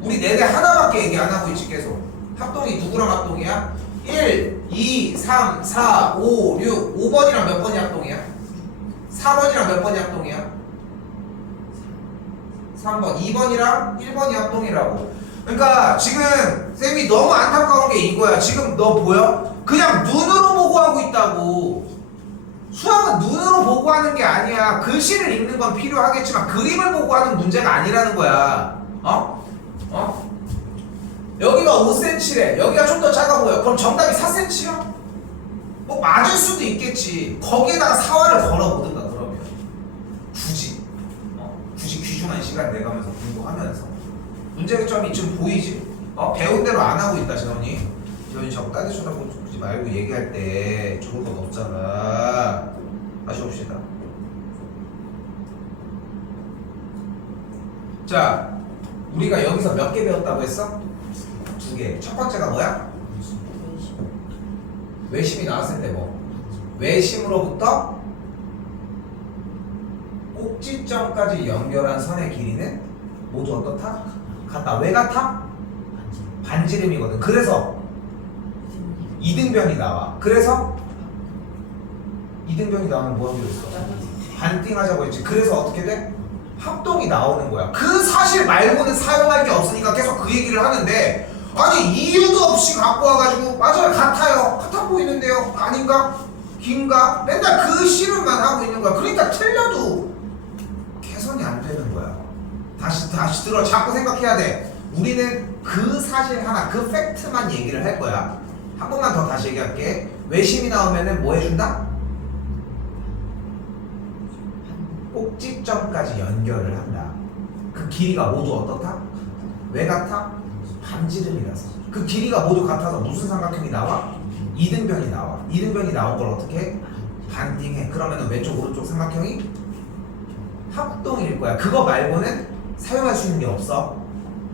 우리 네개 하나밖에 얘기 안 하고 있지 계속. 합동이 누구랑 합동이야? 1, 2, 3, 4, 5, 6 5번이랑 몇 번이 합동이야? 4번이랑 몇 번이 합동이야? 3번 2번이랑 1번이 합동이라고. 그러니까 지금 쌤이 너무 안타까운 게 이거야. 지금 너 보여? 그냥 눈으로 보고 하고 있다고. 수학은 눈으로 보고 하는 게 아니야. 글씨를 읽는 건 필요하겠지만 그림을 보고 하는 문제가 아니라는 거야. 여기가 5cm래. 여기가 좀 더 작아 보여. 그럼 정답이 4cm야? 뭐 맞을 수도 있겠지. 거기에다가 사활을 걸어보든가 그러면. 굳이 귀중한 시간 내가면서 공부하면서. 문제점이 좀 보이지? 배운 대로 안 하고 있다 재원이. 재원이 자꾸 딴데 쳐다보지 말고 얘기할 때 좋은 건 없잖아. 다시 봅시다. 자, 우리가 여기서 몇 개 배웠다고 했어? 2개. 첫 번째가 뭐야? 외심이 나왔을 때 뭐? 외심으로부터 꼭지점까지 연결한 선의 길이는 모두 어떻다? 같다. 왜 같아? 반지름이거든. 그래서 이등변이 나와. 그래서 이등변이 나오면 뭐 하기로 했어? 반띵하자고 했지. 그래서 어떻게 돼? 합동이 나오는 거야. 그 사실 말고는 사용할 게 없으니까 계속 그 얘기를 하는데, 아니 이유도 없이 갖고 와가지고 맞아요 같아요 같아 보이는데요 아닌가? 긴가? 맨날 그 씨름만 하고 있는 거야. 그러니까 틀려도 개선이 안 되는 거야. 다시 들어. 자꾸 생각해야 돼. 우리는 그 사실 하나, 그 팩트만 얘기를 할 거야. 한 번만 더 다시 얘기할게. 외심이 나오면은 뭐 해준다? 꼭지점까지 연결을 한다. 그 길이가 모두 어떻다? 왜 같아? 반지름이라서. 그 길이가 모두 같아서 무슨 삼각형이 나와? 이등변이 나와. 이등변이 나온 걸 어떻게 해? 반띵해. 그러면은 왼쪽 오른쪽 삼각형이 합동일 거야. 그거 말고는 사용할 수 있는 게 없어.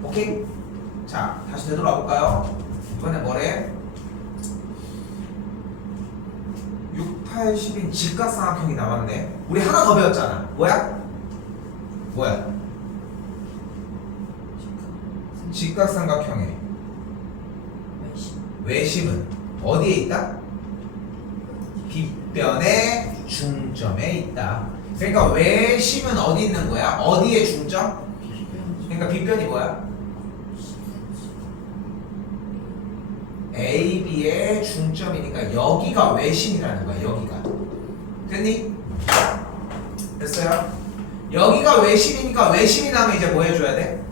오케이? 자, 다시 되돌아 볼까요? 이번에 뭐래? 6, 8, 10인 직각삼각형이 나왔네. 우리 하나 더 배웠잖아. 뭐야? 직각삼각형의 외심은 어디에 있다? 빗변의 중점에 있다. 그러니까 외심은 어디 있는 거야? 어디에 중점? 그러니까 빗변이 뭐야? A, B의 중점이니까 여기가 외심이라는 거야. 여기가. 됐니? 됐어요? 여기가 외심이니까 외심이 나오면 이제 뭐 해줘야 돼?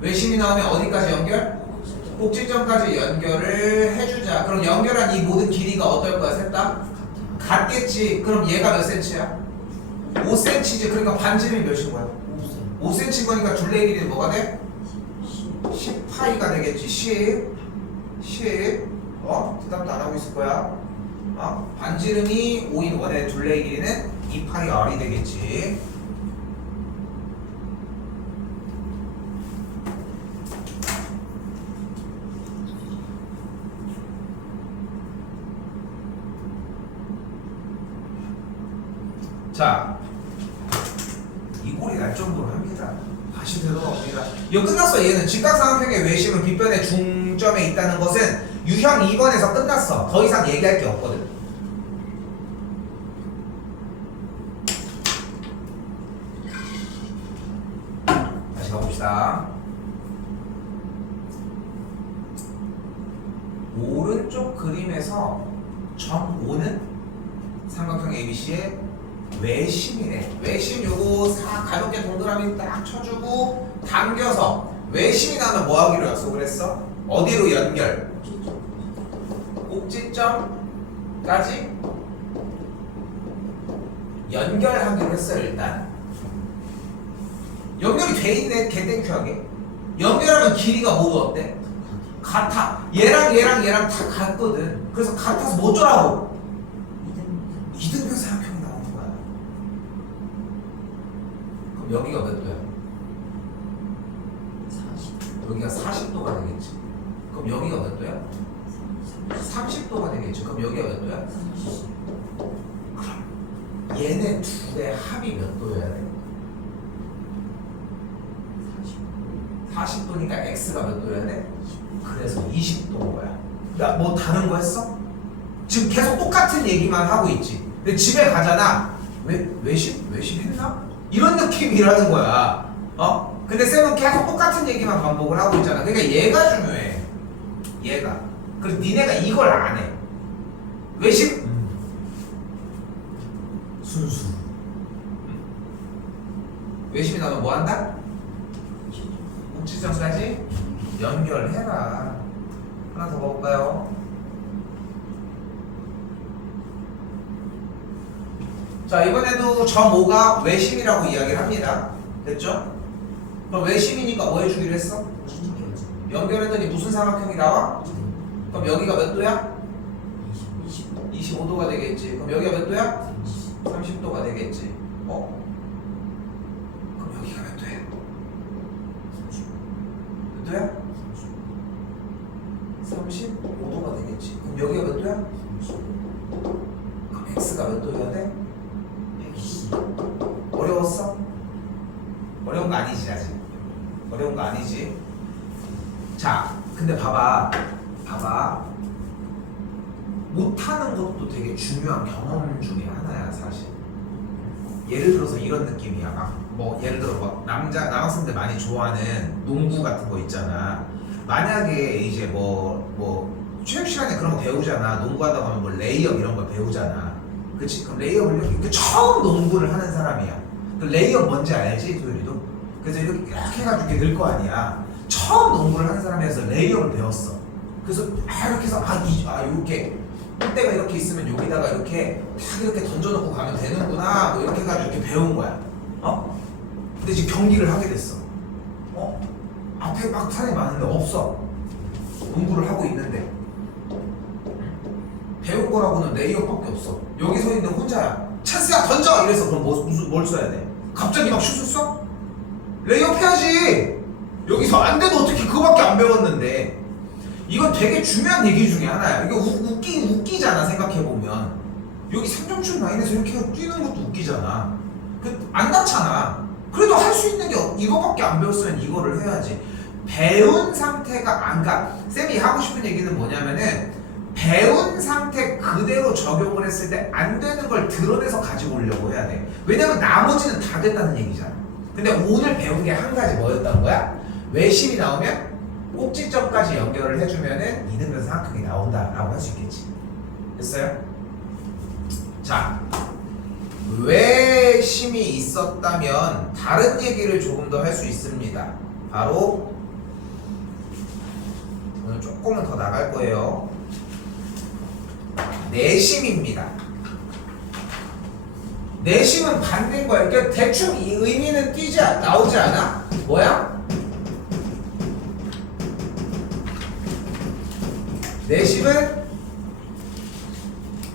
외심이 나오면 어디까지 연결? 꼭지점까지 연결을 해주자. 그럼 연결한 이 모든 길이가 어떨 거야? 셋 다? 같겠지. 그럼 얘가 몇 센치야? 5cm지. 그러니까 반지름이 몇인 거야? 5cm인 거니까 둘레의 길이는 뭐가 돼? 10파이가 되겠지. 10 대답도 안 하고 있을 거야. 반지름이 5인 원의 둘레의 길이는 2파이 R이 되겠지. 자, 이 꼴이 날 정도로 합니다. 다시 되돌아옵니다. 이거 끝났어. 얘는 직각삼각형의 외심은 빗변의 중점에 있다는 것은 유형 2번에서 끝났어. 더 이상 얘기할 게 없거든. 다시 가봅시다. 오른쪽 그림에서 점 5는 삼각형 ABC의 외심이래. 외심 요거 가볍게 동그라미 딱 쳐주고 당겨서 외심이 나면 뭐 하기로 약속을 했어? 어디로 연결? 꼭지점까지 연결하기로 했어요. 일단 연결이 돼 있네. 개땡큐하게 연결하면 길이가 모두 어때? 같아. 얘랑 다 같거든. 그래서 같아서 뭐 어쩌라고? 이등변 삼각형이 나오는 거야. 그럼 여기가 몇 도야? 40. 여기가 40도가 되겠지. 그럼 여기가 몇 도야? 30도가 되겠지. 그럼 여기가 몇 도야? 30. 그럼 얘네 둘의 합이 몇 도여야 돼? 40도니까 x가 몇 도여야 돼? 그래서 20도인 거야. 야, 뭐 다른 거 했어? 지금 계속 똑같은 얘기만 하고 있지. 근데 집에 가잖아. 외심 했나? 이런 느낌이라는 거야. 근데 쌤은 계속 똑같은 얘기만 반복을 하고 있잖아. 그러니까 얘가 중요해. 얘가. 그래서 니네가 이걸 안 해. 외심? 순수. 외심이 나오면 뭐 한다? 꼭지점까지 연결해라. 하나 더 볼까요? 자, 이번에도 점 5가 외심이라고 이야기를 합니다. 됐죠? 그럼 외심이니까 뭐 해주기로 했어? 연결했더니 무슨 삼각형이 나와? 그럼 여기가 몇 도야? 25도가 되겠지. 그럼 여기가 몇 도야? 30도가 되겠지. 그럼 여기가 몇 도야? 몇 도야? 35도가 되겠지. 그럼 여기가 몇 도야? 그럼 x가 몇 도여야 돼? 120. 어려웠어? 어려운 거 아니지 아직. 어려운 거 아니지. 자, 근데 봐봐. 못하는 것도 되게 중요한 경험 중에 하나야 사실. 예를 들어서 이런 느낌이야. 뭐 예를 들어 뭐 남학생들 많이 좋아하는 농구 같은 거 있잖아. 만약에 이제 뭐 체육 시간에 그런 거 배우잖아. 농구하다 보면 뭐 레이업 이런 걸 배우잖아. 그치? 그럼 레이업을 이렇게 처음 농구를 하는 사람이야. 그 레이업 뭔지 알지? 도율이도? 그래서 이렇게 해가지고 이렇게 늘 거 아니야. 처음 농구를 하는 사람이라서 레이업을 배웠어. 그래서 이렇게 해서 이렇게 폴대가 이렇게 있으면 여기다가 이렇게 딱 이렇게 던져놓고 가면 되는구나. 뭐 이렇게 해가지고 이렇게 배운 거야. 근데 지금 경기를 하게 됐어. 앞에 막 사람이 많은데 없어. 농구를 하고 있는데 배운 거라고는 레이업밖에 없어. 여기 서 있는데 혼자야. 찬스야 던져! 이래서 그럼 뭘 써야 돼? 갑자기 막 슛을 써? 레이업 해야지. 여기서 안 돼도 어떻게 그거밖에 안 배웠는데. 이건 되게 중요한 얘기 중에 하나야. 이거 웃기잖아 생각해보면. 여기 3점슛 라인에서 이렇게 뛰는 것도 웃기잖아. 안 닿잖아. 그래도 할 수 있는 게 이거밖에 안 배웠으면 이거를 해야지. 배운 상태가 그러니까 쌤이 하고 싶은 얘기는 뭐냐면은 배운 상태 그대로 적용을 했을 때 안 되는 걸 드러내서 가지고 오려고 해야 돼. 왜냐면 나머지는 다 됐다는 얘기잖아. 근데 오늘 배운 게 한 가지 뭐였던 거야? 외심이 나오면 꼭지점까지 연결을 해주면은 이등변 삼각형이 나온다라고 할 수 있겠지. 됐어요? 자, 외심이 있었다면 다른 얘기를 조금 더 할 수 있습니다. 바로 오늘 조금은 더 나갈 거예요. 내심입니다. 내심은 반대인 거야. 그러니까 대충 이 의미는 나오지 않아? 뭐야? 내심은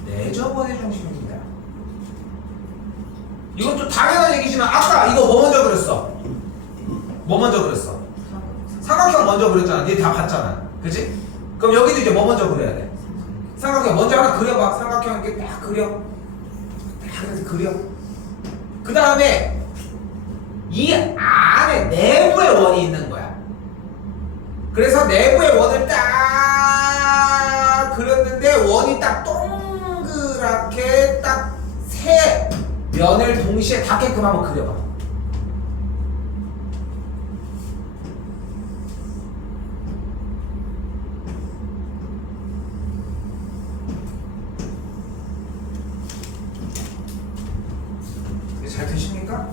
내저번의 중심입니다. 이건 좀 당연한 얘기지만 아까 이거 뭐 먼저 그렸어? 뭐 먼저 그렸어? 삼각형 먼저 그렸잖아. 니 다 봤잖아. 그치? 그럼 여기도 이제 뭐 먼저 그려야 돼? 삼각형 먼저 하나 그려봐. 삼각형 이렇게 딱 그려. 딱 이렇게 그려. 그 다음에 이 안에 내부에 원이 있는 거야. 그래서 내부에 원을 딱 그렸는데 원이 딱 동그랗게 딱 세 면을 동시에 닿게끔 한번 그려봐. 잘 되십니까?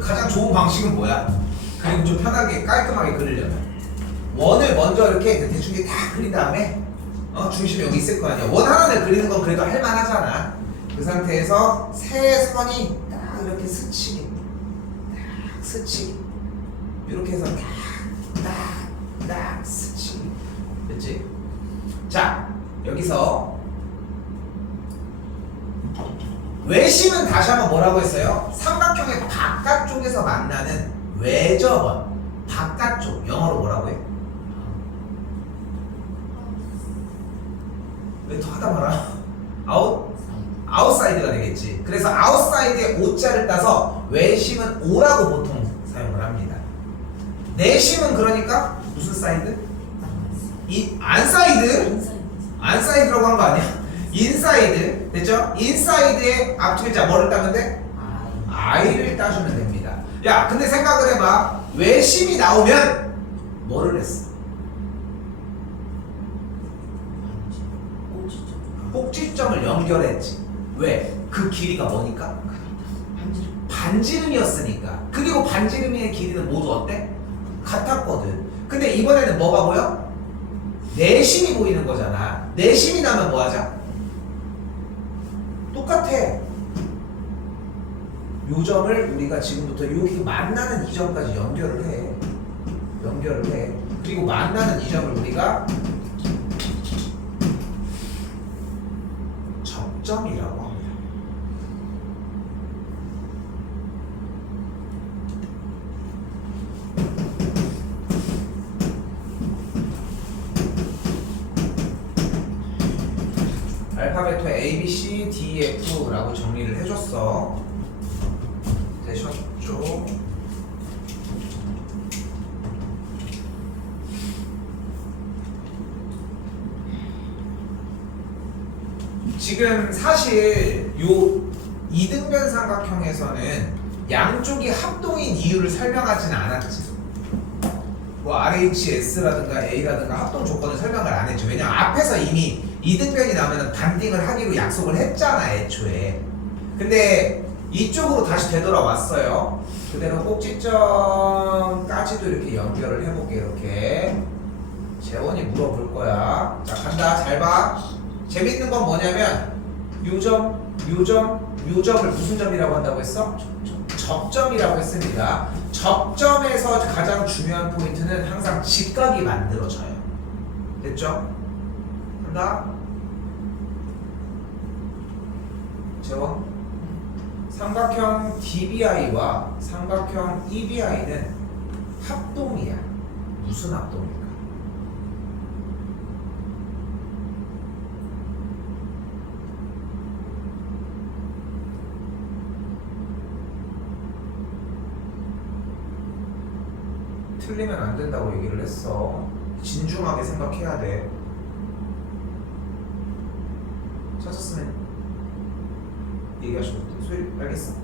가장 좋은 방식은 뭐야? 그리고 좀 편하게 깔끔하게 그리려면 원을 먼저 이렇게 대충 다 그린 다음에 중심이 여기 있을 거 아니야. 원 하나를 그리는 건 그래도 할만하잖아. 그 상태에서 세 선이 딱 이렇게 스치기, 딱 스치기, 이렇게 해서 딱 스치기, 됐지? 자, 여기서 외심은 다시 한번 뭐라고 했어요? 삼각형의 바깥쪽에서 만나는 외접원, 바깥쪽, 영어로 뭐라고 해? 왜 더 하다 말아? 아웃사이드가 되겠지. 그래서 아웃사이드에 오자를 따서 외심은 오라고 보통 사용을 합니다. 내심은 그러니까 무슨 사이드? 안사이드? 안사이드라고 한 거 아니야? 인사이드. 됐죠? 인사이드에 앞 글자 뭐를 따면 돼? I를 따주면 됩니다. 야, 근데 생각을 해봐. 외심이 나오면 뭐를 했어? 꼭지점을 연결했지. 왜? 그 길이가 뭐니까? 반지름이었으니까. 그리고 반지름의 길이는 모두 어때? 같았거든. 근데 이번에는 뭐가 보여? 내심이 보이는 거잖아. 내심이 나면 뭐 하자? 똑같아. 요 점을 우리가 지금부터 여기 만나는 이 점까지 연결을 해. 그리고 만나는 이 점을 우리가 접점이라고 합니다. 알파벳에 A, B, C, D, F라고 정리를 해줬어. 되셨죠? 지금 사실 요 이등변 삼각형에서는 양쪽이 합동인 이유를 설명하지는 않았지. 뭐 RHS라든가 A라든가 합동 조건을 설명을 안 했죠. 왜냐면 앞에서 이미 이등변이 나오면 반딩을 하기로 약속을 했잖아, 애초에. 근데 이쪽으로 다시 되돌아왔어요. 그대로 꼭지점까지도 이렇게 연결을 해볼게. 이렇게 재원이 물어볼 거야. 자, 간다. 잘 봐. 재밌는 건 뭐냐면 요점을 무슨 점이라고 한다고 했어? 접점이라고 했습니다. 접점에서 가장 중요한 포인트는 항상 직각이 만들어져요. 됐죠? 간다. 재원. 삼각형 DBI와 삼각형 EBI는 합동이야. 무슨 합동일까? 틀리면 안 된다고 얘기를 했어. 진중하게 생각해야 돼. 찾았으면 얘기하시면 돼. 소리 알겠어?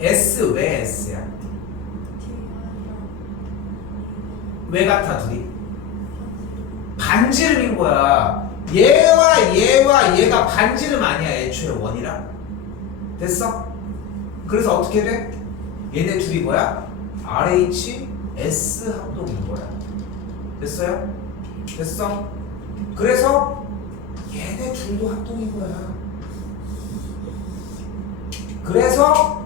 S 왜 S야? 왜 같아 둘이? 반지름인 거야. 얘와 얘가 반지름 아니야 애초에 원이랑. 됐어? 그래서 어떻게 돼? 얘네 둘이 뭐야? RH S 합동인 거야. 됐어요? 됐어? 그래서 얘네 둘도 합동인 거야. 그래서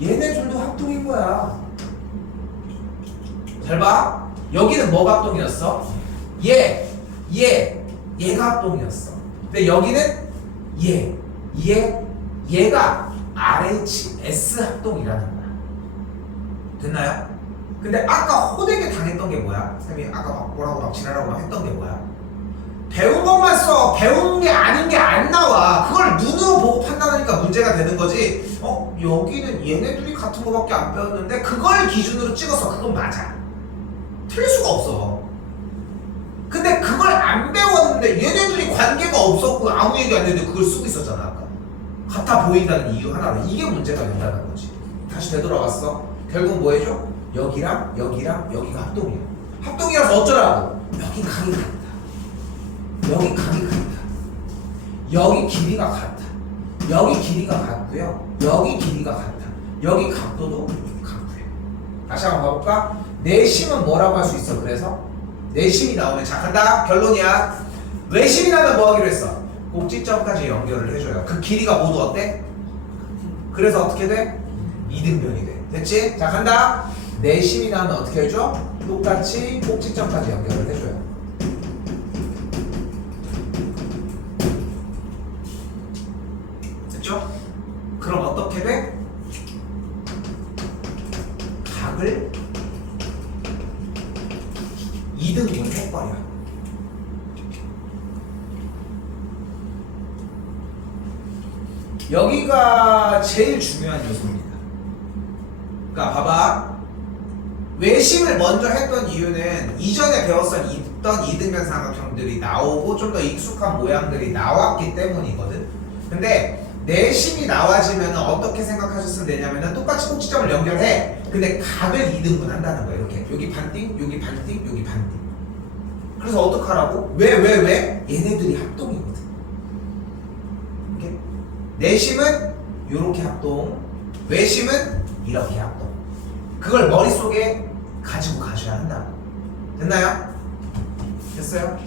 얘네 둘도 합동인 거야. 잘 봐. 여기는 뭐가 합동이었어? 얘가 합동이었어. 근데 여기는 얘가 RHS 합동이라는 거야. 됐나요? 근데 아까 호되게 당했던 게 뭐야? 쌤이 아까 막 뭐라고 막 지랄하고 막 했던 게 뭐야? 배운 것만 써. 배운 게 아닌 게 안 나와. 그걸 눈으로 보고 판단하니까 문제가 되는 거지. 여기는 얘네들이 같은 거밖에 안 배웠는데 그걸 기준으로 찍어서 그건 맞아. 틀릴 수가 없어. 근데 그걸 안 배웠는데 얘네들이 관계가 없었고 아무 얘기 안 했는데 그걸 쓰고 있었잖아 아까. 같아 보인다는 이유 하나로. 이게 문제가 된다는 거지. 다시 되돌아왔어. 결국 뭐 해줘? 여기랑 여기가 합동이야. 합동이라서 어쩌라고? 여기 각이 같다. 여기 각이 같다. 여기 길이가 같다. 여기 길이가 같고요. 여기 길이가 같다. 여기 각도도 같고요. 다시 한번 가볼까? 내심은 뭐라고 할 수 있어? 그래서 내심이 나오면 자 간다. 결론이야. 외심이 나면 뭐 하기로 했어? 꼭지점까지 연결을 해줘요. 그 길이가 모두 어때? 그래서 어떻게 돼? 이등변이 돼. 됐지? 자 간다. 내심이 나면 어떻게 해줘? 똑같이 꼭지점까지 연결을 해줘요. 됐죠? 그럼 어떻게 돼? 각을 2등분 해버려. 여기가 제일 중요한 요소입니다. 그러니까 봐봐. 외심을 먼저 했던 이유는 이전에 배웠던 이등변 삼각형들이 나오고 좀 더 익숙한 모양들이 나왔기 때문이거든. 근데 내심이 나와지면 어떻게 생각하셨으면 되냐면은 똑같이 꼭지점을 연결해. 근데 각을 2등분 한다는 거야. 이렇게 여기 반띵, 여기 반띵, 여기 반띵. 그래서 어떡하라고? 왜? 얘네들이 합동이거든. 이렇게? 내심은 이렇게 합동, 외심은 이렇게 합동. 그걸 머릿속에 가지고 가셔야 한다고. 됐나요? 됐어요?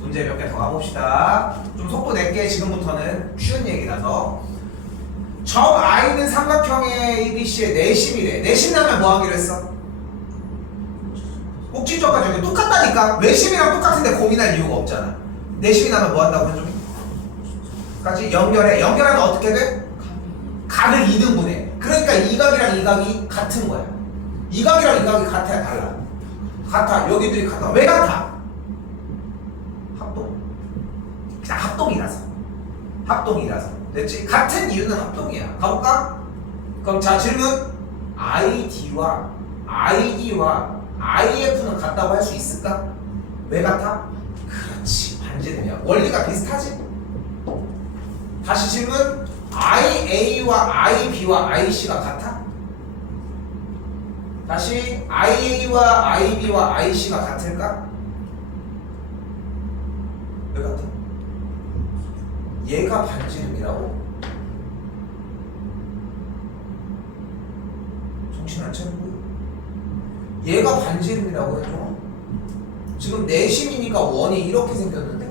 문제 몇 개 더 가봅시다. 좀 속도 낼게. 지금부터는 쉬운 얘기라서. 점 I는 삼각형의 ABC의 내심이래. 내심 나면 뭐 하기로 했어? 꼭지점까지 여기 똑같다니까. 외심이랑 똑같은데 고민할 이유가 없잖아. 내심이 나면 뭐 한다고 해줘? 까지 연결해. 연결하면 어떻게 돼? 각을 2등분해. 그러니까 이 각이랑 이 각이 같은 거야. 이 각이랑 이 각이 같아야 달라. 같아. 여기들이 같아. 왜 같아? 합동. 그냥 합동이라서. 됐지? 같은 이유는 합동이야. 가볼까? 그럼 자 질문. ID와 IF는 같다고 할 수 있을까? 왜 같아? 그렇지. 반지름이야. 원리가 비슷하지? 다시 질문. IA와 IB와 IC가 같아? 다시 IA와 IB와 IC가 같을까? 왜 같아? 얘가 반지름이라고? 정신 안 차리고. 얘가 반지름이라고 해줘. 지금 내심이니까 원이 이렇게 생겼는데?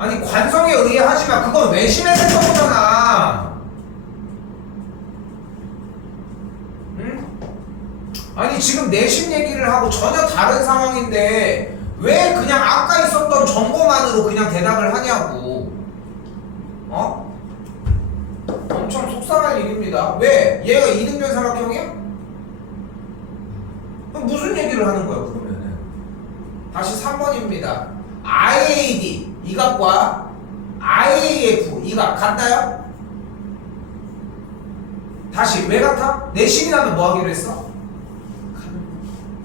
아니 관성에 의해 하지만 그건 외심에 생긴 거잖아. 응? 아니 지금 내심 얘기를 하고 전혀 다른 상황인데 왜 그냥 아까 있었던 정보만으로 그냥 대답을 하냐고. 엄청 속상한 일입니다. 왜? 얘가 이등변 삼각형이야? 그럼 무슨 얘기를 하는 거야 그러면은? 다시 3번입니다. IAD 이 각과 IAF 이 각 같나요? 다시 왜 같아? 내심이 나면 뭐 하기로 했어?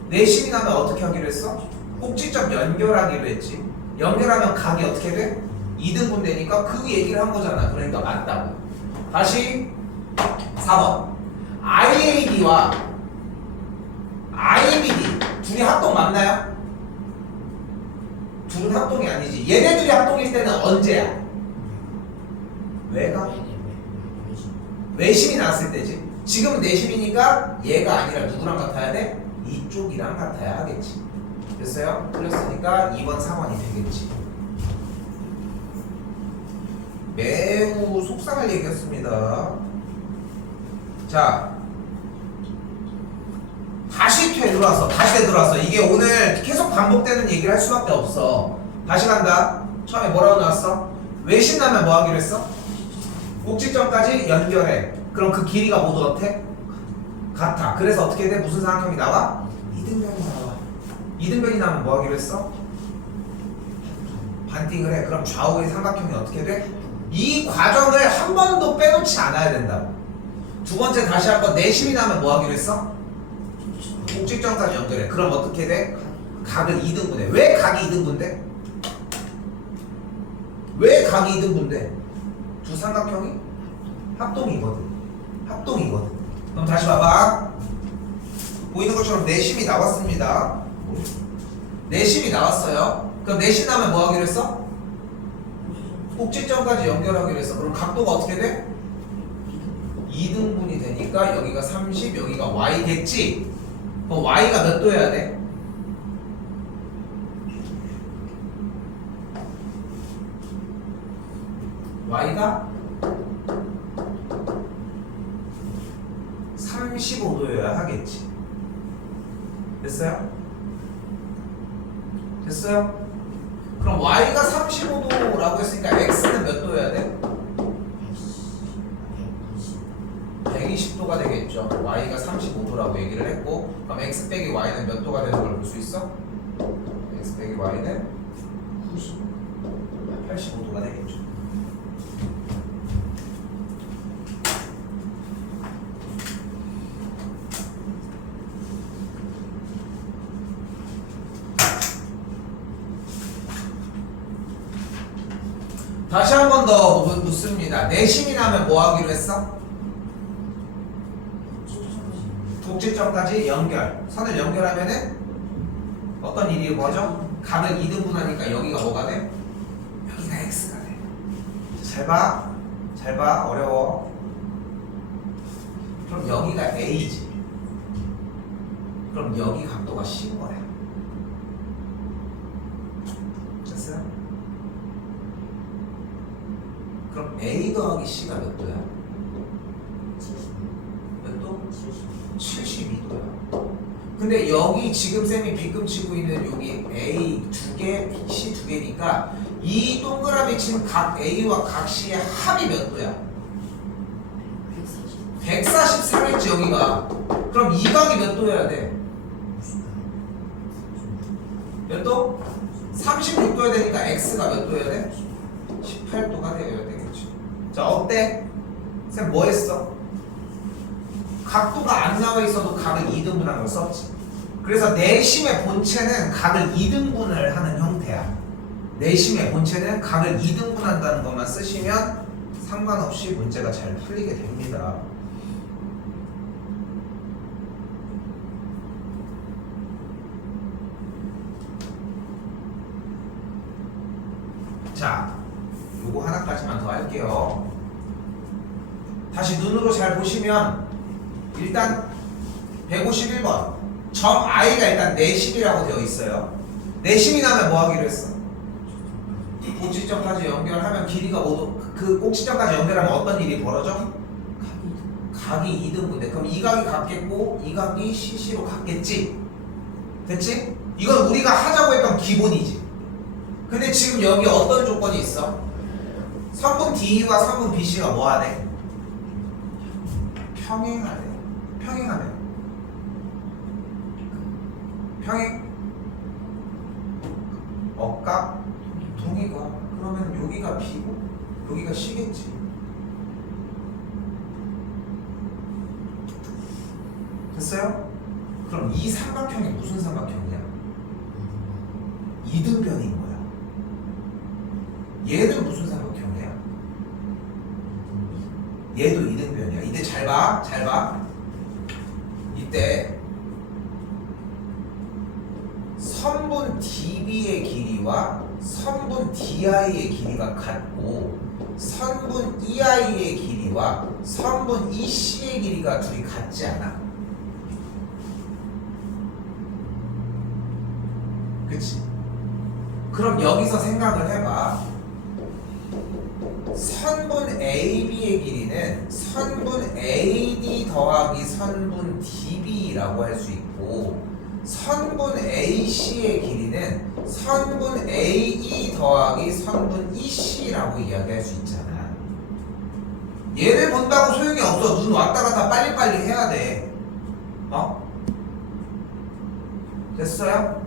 내심이 나면 어떻게 하기로 했어? 꼭지점 연결하기로 했지. 연결하면 각이 어떻게 돼? 2등분 되니까 그 얘기를 한 거잖아. 그러니까 맞다고. 다시 4번. IAB와 IBD 둘이 합동 맞나요? 둘은 합동이 아니지. 얘네들이 합동일 때는 언제야? 왜가? 외심이 나왔을 때지. 지금은 내심이니까 얘가 아니라 누구랑 같아야 돼? 이쪽이랑 같아야 하겠지. 됐어요? 틀렸으니까 2번, 3번이 되겠지. 매우 속상할 얘기였습니다. 자, 다시 되돌아서 이게 오늘 계속 반복되는 얘기를 할 수밖에 없어. 다시 간다. 처음에 뭐라고 나왔어? 외심 나면 뭐 하기로 했어? 꼭지점까지 연결해. 그럼 그 길이가 모두 어때? 같아. 그래서 어떻게 돼? 무슨 삼각형이 나와? 이등변이 나와. 이등변이 나면 뭐 하기로 했어? 반띵을 해. 그럼 좌우의 삼각형이 어떻게 돼? 이 과정을 한 번도 빼놓지 않아야 된다고. 두 번째 다시 한번 내심이 나면 뭐 하기로 했어? 꼭지점까지 연결해. 그럼 어떻게 돼? 각을 2등분해. 왜 각이 2등분돼? 왜 각이 2등분돼? 두 삼각형이 합동이거든. 그럼 다시 봐봐. 보이는 것처럼 내심이 나왔습니다. 내심이 나왔어요. 그럼 내심 나면 뭐 하기로 했어? 꼭지점까지 연결하기로 했어. 그럼 각도가 어떻게 돼? 2등분이 되니까 여기가 30, 여기가 y겠지? 그럼 y가 몇 도여야 돼? y가 35도여야 하겠지. 됐어요? 그럼 y가 35도라고 했으니까 x는 몇 도여야 돼? 120도가 되겠죠. y가 35도라고 얘기를 했고, 그럼 x 빼기 y는 몇 도가 되는 걸 볼 수 있어? x 빼기 y는 85도가 되겠죠. 다시 한 번 더 묻습니다. 내심이 나면 뭐 하기로 했어? 꼭지점까지 연결. 선을 연결하면은 어떤 일이 뭐죠? 각을 2등분하니까 여기가 뭐가 돼? 여기가 x가 돼. 잘 봐. 어려워. 그럼 여기가 a지. 그럼 여기 각도가 c인 거야. 됐어요? 그럼 a 더하기 c가 몇 도야? 몇 도? 72도야. 근데 여기 지금 쌤이 빗금 치고 있는 여기 A 두 개, C 두 개니까 이 동그라미 친 각 A와 각 C의 합이 몇 도야? 144겠지 여기가. 그럼 이 각이 몇 도여야 돼? 몇 도? 36도여야 되니까 X가 몇 도여야 돼? 18도가 되어야 되겠지. 자, 어때? 쌤 뭐 했어? 각도가 안 나와 있어도 각을 2등분한 걸 썼지. 그래서 내심의 본체는 각을 2등분을 하는 형태야. 내심의 본체는 각을 2등분한다는 것만 쓰시면 상관없이 문제가 잘 풀리게 됩니다. 자, 요거 하나까지만 더 할게요. 다시 눈으로 잘 보시면 일단 151번 점 i가 일단 내심이라고 되어 있어요. 내심이 나면 뭐 하기로 했어? 꼭지점까지 연결하면 길이가 모두 그 꼭지점까지 연결하면 어떤 일이 벌어져? 각이 2등분돼. 그럼 이 각이 같겠고 이 각이 CC로 같겠지? 됐지? 이건 우리가 하자고 했던 기본이지. 근데 지금 여기 어떤 조건이 있어? 선분 DE와 선분 BC가 뭐 하네? 평행하네. 평행? 억각? 동의가. 그러면 여기가 B고 여기가 C겠지. 됐어요? 그럼 이 삼각형이 무슨 삼각형이야? 이등변인 거야. 얘는 무슨 삼각형이야? 얘도 이등변이야. 이때 잘 봐. 잘 봐. 이때 선분 DB의 길이와 선분 DI의 길이가 같고 선분 EI의 길이와 선분 EC의 길이가 둘이 같지 않아? 그치? 그럼 여기서 생각을 해봐. 선분 AB의 길이는 선분 AD 더하기 선분 DB라고 할 수 있고 선분 AC의 길이는 선분 AE 더하기 선분 EC라고 이야기할 수 있잖아. 얘를 본다고 소용이 없어. 눈 왔다 갔다 빨리빨리 해야 돼. 어? 됐어요?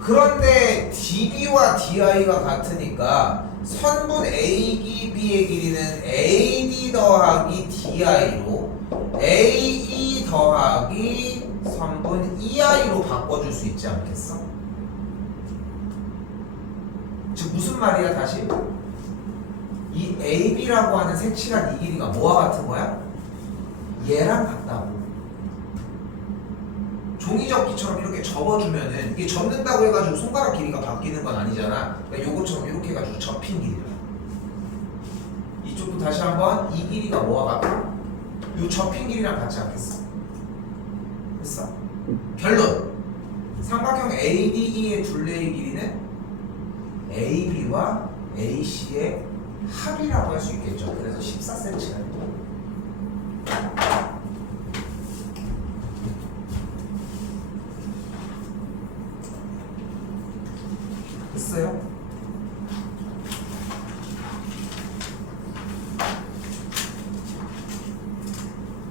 그런데 DB와 DI가 같으니까 선분 AB의 길이는 AD 더하기 DI로 AE 더하기 선분 EI로 바꿔줄 수 있지 않겠어? 즉 무슨 말이야 다시? 이 AB라고 하는 색칠한 이 길이가 뭐와 같은 거야? 얘랑 같다고. 종이접기처럼 이렇게 접어주면은 이게 접는다고 해가지고 손가락 길이가 바뀌는 건 아니잖아. 그러니까 요것처럼 이렇게 해가지고 접힌 길이야. 이쪽도 다시 한번 이 길이가 뭐와 같아? 요 접힌 길이랑 같지 않겠어? 됐어? 결론! 삼각형 ADE의 둘레의 길이는 AB와 AC의 합이라고 할 수 있겠죠. 그래서 14cm가 됐어요?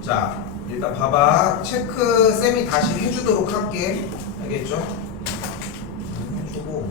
자, 일단 봐봐. 체크 쌤이 다시 해주도록 할게. 알겠죠? 해주고